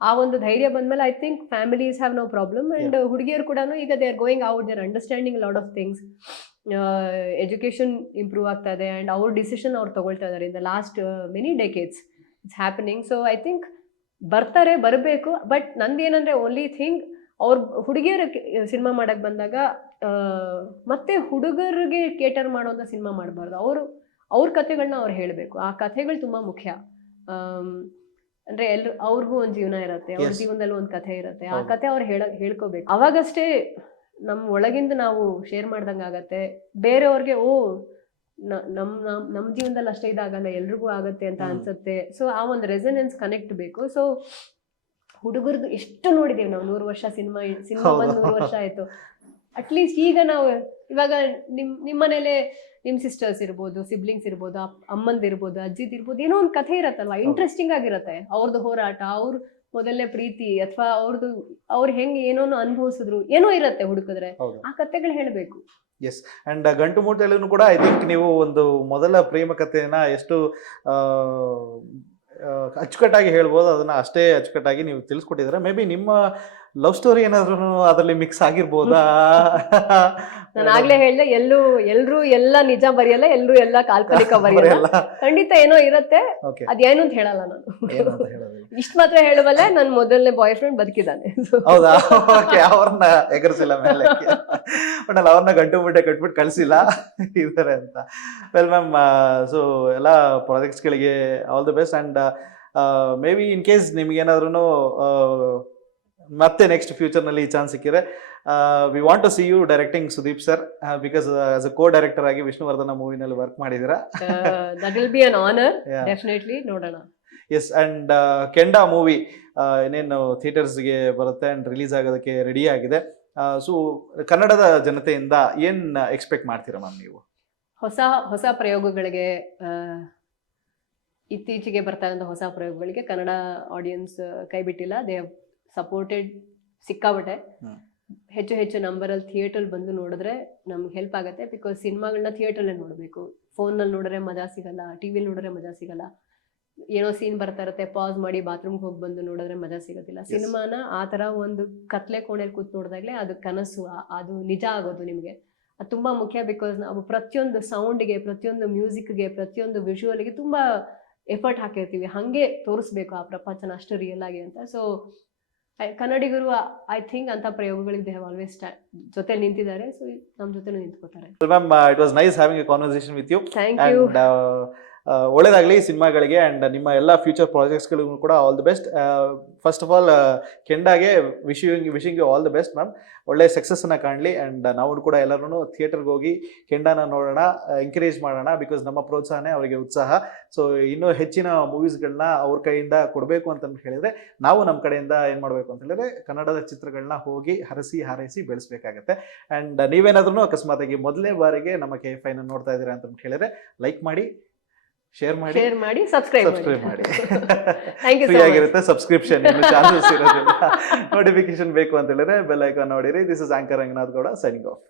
ಆ ಒಂದು ಧೈರ್ಯ ಬಂದಮೇಲೆ I think families have no problem. And ಹುಡುಗಿಯರು ಕೂಡ ಈಗ they are going out, they are understanding lot of things. Education improve ಆಗ್ತಾ ಇದೆ ಆ್ಯಂಡ್ ಅವ್ರ ಡಿಸಿಷನ್ ಅವ್ರು ತಗೊಳ್ತಾ ಇದ್ದಾರೆ. In the last many decades it's happening. So I think ಬರಬೇಕು. ಬಟ್ ನಂದೇನಂದರೆ ಓನ್ಲಿ ಥಿಂಗ್, ಅವ್ರ ಹುಡುಗಿಯರ ಸಿನಿಮಾ ಮಾಡಕ್ಕೆ ಬಂದಾಗ ಮತ್ತೆ ಹುಡುಗರಿಗೆ ಕೇಟರ್ ಮಾಡೋಂಥ ಸಿನಿಮಾ ಮಾಡಬಾರ್ದು. ಅವ್ರ ಕಥೆಗಳನ್ನ ಅವ್ರು ಹೇಳಬೇಕು. ಆ ಕಥೆಗಳು ತುಂಬ ಮುಖ್ಯ. ಅಂದರೆ ಅವ್ರಿಗೂ ಒಂದು ಜೀವನ ಇರುತ್ತೆ, ಅವ್ರ ಜೀವನದಲ್ಲೂ ಒಂದು ಕಥೆ ಇರುತ್ತೆ. ಆ ಕಥೆ ಅವ್ರು ಹೇಳ್ಕೋಬೇಕು. ಅವಾಗಷ್ಟೇ ನಮ್ಮ ಒಳಗಿಂದ ನಾವು ಶೇರ್ ಮಾಡ್ದಂಗೆ ಆಗತ್ತೆ. ಬೇರೆಯವ್ರಿಗೆ ನಮ್ಮ ಜೀವನದಲ್ಲಿ ಅಷ್ಟೇ ಇದಾಗಲ್ಲ, ಎಲ್ರಿಗೂ ಆಗತ್ತೆ ಅಂತ ಅನ್ಸುತ್ತೆ. ಸೊ ಆ ಒಂದು ರೆಸನೆನ್ಸ್ ಕನೆಕ್ಟ್ ಬೇಕು. ಸೊ ಹುಡುಗರದು ಎಷ್ಟು ನೋಡಿದ್ದೇವೆ ನಾವು. 100 ವರ್ಷ ಸಿನಿಮಾ ಬಂದು 100 ವರ್ಷ ಆಯ್ತು. ಅಟ್ಲೀಸ್ಟ್ ಈಗ ನಾವು ಇವಾಗ ನಿಮ್ಮ ಮನೇಲೆ ನಿಮ್ಮ ಸಿಸ್ಟರ್ಸ್ ಇರ್ಬೋದು, ಸಿಬ್ಲಿಂಗ್ಸ್ ಇರ್ಬೋದು, ಅಮ್ಮಂದಿರ್ಬೋದು, ಅಜ್ಜಿದಿರ್ಬೋದು, ಏನೋ ಒಂದು ಕಥೆ ಇರತ್ತಲ್ವಾ, ಇಂಟ್ರೆಸ್ಟಿಂಗ್ ಆಗಿರುತ್ತೆ. ಅವ್ರದ್ದು ಹೋರಾಟ, ಅವ್ರ ಮೊದಲನೇ ಪ್ರೀತಿ, ಅಥವಾ ಅವ್ರು ಹೆಂಗೆ ಏನೋ ಅನುಭವಿಸಿದ್ರು, ಏನೋ ಇರುತ್ತೆ ಹುಡುಕಿದ್ರೆ. ಆ ಕಥೆಗಳು ಹೇಳಬೇಕು. ಎಸ್, ಅಂಡ್ ಗಂಟು ಮೂಟೆಲ್ಲೂ ಕೂಡ ಐ ಥಿಂಕ್ ನೀವು ಒಂದು ಮೊದಲ ಪ್ರೇಮ ಕಥೆಯನ್ನ ಎಷ್ಟು ಅಚ್ಚುಕಟ್ಟಾಗಿ ಹೇಳ್ಬೋದು, ಅದನ್ನ ಅಷ್ಟೇ ಅಚ್ಚುಕಟ್ಟಾಗಿ ನೀವು ತಿಳಿಸ್ಕೊಟ್ಟಿದ್ರೆ. ಮೇ ಬಿ ನಿಮ್ಮ ಲವ್ ಸ್ಟೋರಿ ಏನಾದ್ರೂ ಅದರಲ್ಲಿ ಮಿಕ್ಸ್ ಆಗಿರ್ಬೋದಾ? ನಾನು ಆಗ್ಲೇ ಹೇಳ್ದೆ, ಎಲ್ರು ಎಲ್ಲ ನಿಜ ಬರೆಯಲ್ಲ, ಎಲ್ರು ಎಲ್ಲ ಕಾಲ್ಪನಿಕ ಬರೆಯಲ್ಲ. ಖಂಡಿತ ಏನೋ ಇರತ್ತೆ, ಅದೇನು ಅಂತ ಹೇಳಲ್ಲ ನಾನು. ಇಷ್ಟ ಮಾತ್ರ ಹೇಳುವಲ್ಲ, ನನ್ನ ಮೊದಲನೇ ಬಾಯ್ ಫ್ರೆಂಡ್ ಬದುಕಿದ್ದಾನೆ. ಹೌದಾ? ಅವ್ರನ್ನ ಎಗರ್ಸಿಲ್ಲ ಮೇಲೆ, ಬಟ್ ಅಲ್ಲಿ ಅವ್ರನ್ನ ಗಂಟು ಮುಟ್ಟೆ ಕಟ್ಬಿಟ್ಟು ಕಳ್ಸಿಲ್ಲ ಇದಾರೆ ಅಂತ. ವೆಲ್ ಮ್ಯಾಮ್, ಸೊ ಎಲ್ಲ ಪ್ರಾಜೆಕ್ಟ್ಸ್ಗಳಿಗೆ all the best. And maybe in case ನಿಮ್ಗೇನಾದ್ರೂ ಮತ್ತೆ ನೆಕ್ಸ್ಟ್ ಫ್ಯೂಚರ್ನಲ್ಲಿ ಈ ಚಾನ್ಸ್ ಸಿಕ್ಕಿದ್ರೆ, we want to see you directing Sudeep sir, because as a co director ಆಗಿ ವಿಷ್ಣುವರ್ಧನ ಮೂವಿನಲ್ಲಿ ವರ್ಕ್ ಮಾಡಿದ್ದೀರಾ. That will be an honour, definitely. ನೋಡೋಣ. ಎಸ್, ಅಂಡ್ ಕೆಂಡ ಮೂವಿ ಇನ್ನೇನು ಥಿಯೇಟರ್ಸ್ಗೆ ಬರುತ್ತೆ ಅಂಡ್ ರಿಲೀಸ್ ಆಗೋದಕ್ಕೆ ರೆಡಿ ಆಗಿದೆ. ಸೊ ಕನ್ನಡದ ಜನತೆಯಿಂದ ಏನ್ ಎಕ್ಸ್ಪೆಕ್ಟ್ ಮಾಡ್ತೀರಾ ಮ್ಯಾಮ್ ನೀವು? ಹೊಸ ಪ್ರಯೋಗಗಳಿಗೆ, ಇತ್ತೀಚೆಗೆ ಬರ್ತಾ ಇರೋ ಹೊಸ ಪ್ರಯೋಗಗಳಿಗೆ ಕನ್ನಡ ಆಡಿಯನ್ಸ್ ಕೈ ಬಿಟ್ಟಿಲ್ಲ. ದೇ ಹ್ಯಾವ್ ಸಪೋರ್ಟೆಡ್ ಸಿಕ್ಕಾಬಟ್ಟೆ. ಹೆಚ್ಚು ನಂಬರಲ್ಲಿ ಥಿಯೇಟರ್ ಬಂದು ನೋಡಿದ್ರೆ ನಮ್ಗೆ ಹೆಲ್ಪ್ ಆಗುತ್ತೆ. ಬಿಕಾಸ್ ಸಿನಿಮಾಗಳನ್ನ ಥಿಯೇಟರ್ಲ್ಲೇ ನೋಡಬೇಕು. ಫೋನಲ್ಲಿ ನೋಡಿದ್ರೆ ಮಜಾ ಸಿಗಲ್ಲ, ಟಿವಿಲಿ ನೋಡಿದ್ರೆ ಮಜಾ ಸಿಗಲ್ಲ. ಏನೋ ಸೀನ್ ಬರ್ತಾ ಇರುತ್ತೆ, ಪಾಸ್ ಮಾಡಿ ಬಾತ್ರೂಮ್ಗೆ ಹೋಗಿ ಬಂದು ನೋಡಿದ್ರೆ ಮಜಾ ಸಿಗೋದಿಲ್ಲ. ಸಿನಿಮಾನ ಆ ಥರ ಒಂದು ಕತ್ಲೆ ಕೋಣೆಯಲ್ಲಿ ಕೂತ್ ನೋಡಿದಾಗಲೇ ಅದು ಕನಸು, ಅದು ನಿಜ ಆಗೋದು ನಿಮಗೆ. ಅದು ತುಂಬ ಮುಖ್ಯ. ಬಿಕಾಸ್ ನಾವು ಪ್ರತಿಯೊಂದು ಸೌಂಡ್ಗೆ, ಪ್ರತಿಯೊಂದು ಮ್ಯೂಸಿಕ್ಗೆ, ಪ್ರತಿಯೊಂದು ವಿಜುವಲ್ಗೆ ತುಂಬ ಎಫರ್ಟ್ ಹಾಕಿರ್ತೀವಿ. ಹಾಗೆ ತೋರಿಸ್ಬೇಕು ಆ ಪ್ರಪಂಚನ ಅಷ್ಟು ರಿಯಲ್ ಆಗಿ ಅಂತ. ಸೊ ಕನ್ನಡಿಗರು ಐ ಥಿಂಕ್ ಅಂತ ಪ್ರಯೋಗಗಳಿಗೆ ದೇ ಹ್ಯಾವ್ ಆಲ್ವೇಸ್ ಜೊತೆ ನಿಂತಿದ್ದಾರೆ. ಸೊ ನಮ್ಮ ಜೊತೆ ನಿಂತ್ಕೋತಾರೆ. Ma'am, it was nice having a conversation with you. Thank you. ಒಳ್ಳೇದಾಗಲಿ ಸಿನಿಮಾಗಳಿಗೆ ಆ್ಯಂಡ್ ನಿಮ್ಮ ಎಲ್ಲ ಫ್ಯೂಚರ್ ಪ್ರಾಜೆಕ್ಟ್ಸ್ಗಳಿಗೂ ಕೂಡ all the best. First of all ಕೆಂಡಾಗೆ wishing you all the best ma'am. ಒಳ್ಳೆ ಸಕ್ಸಸ್ಸನ್ನು ಕಾಣಲಿ. ಆ್ಯಂಡ್ ನಾವು ಕೂಡ ಎಲ್ಲರೂ ಥಿಯೇಟರ್ಗೆ ಹೋಗಿ ಕೆಂಡಾನ ನೋಡೋಣ, ಎಂಕರೇಜ್ ಮಾಡೋಣ. ಬಿಕಾಸ್ ನಮ್ಮ ಪ್ರೋತ್ಸಾಹನೇ ಅವರಿಗೆ ಉತ್ಸಾಹ. ಸೊ ಇನ್ನೂ ಹೆಚ್ಚಿನ ಮೂವೀಸ್ಗಳನ್ನ ಅವ್ರ ಕೈಯಿಂದ ಕೊಡಬೇಕು ಅಂತ ಹೇಳಿದರೆ, ನಾವು ನಮ್ಮ ಕಡೆಯಿಂದ ಏನು ಮಾಡಬೇಕು ಅಂತ ಹೇಳಿದ್ರೆ ಕನ್ನಡದ ಚಿತ್ರಗಳನ್ನ ಹೋಗಿ ಹಾರೈಸಿ ಬೆಳೆಸಬೇಕಾಗತ್ತೆ. ಆ್ಯಂಡ್ ನೀವೇನಾದ್ರೂ ಅಕಸ್ಮಾತಾಗಿ ಮೊದಲನೇ ಬಾರಿಗೆ ನಮ್ಮ KFI ನೋಡ್ತಾ ಇದ್ದೀರಾ ಅಂತ ಹೇಳಿದ್ರೆ, ಲೈಕ್ ಮಾಡಿ, ಶೇರ್ ಮಾಡಿ, ಸಬ್ಸ್ಕ್ರೈಬ್ ಮಾಡಿ. ಫ್ರೀ ಆಗಿರುತ್ತೆ ಸಬ್ಸ್ಕ್ರಿಪ್ಷನ್. ಚಾನಲ್ಸ್ ಇರೋದಿಲ್ಲ. ನೋಟಿಫಿಕೇಶನ್ ಬೇಕು ಅಂತ ಹೇಳಿದ್ರೆ ಬೆಲ್ ಐಕಾನ್ ನೋಡಿರಿ. This is anchor Ranganath Gowda signing off.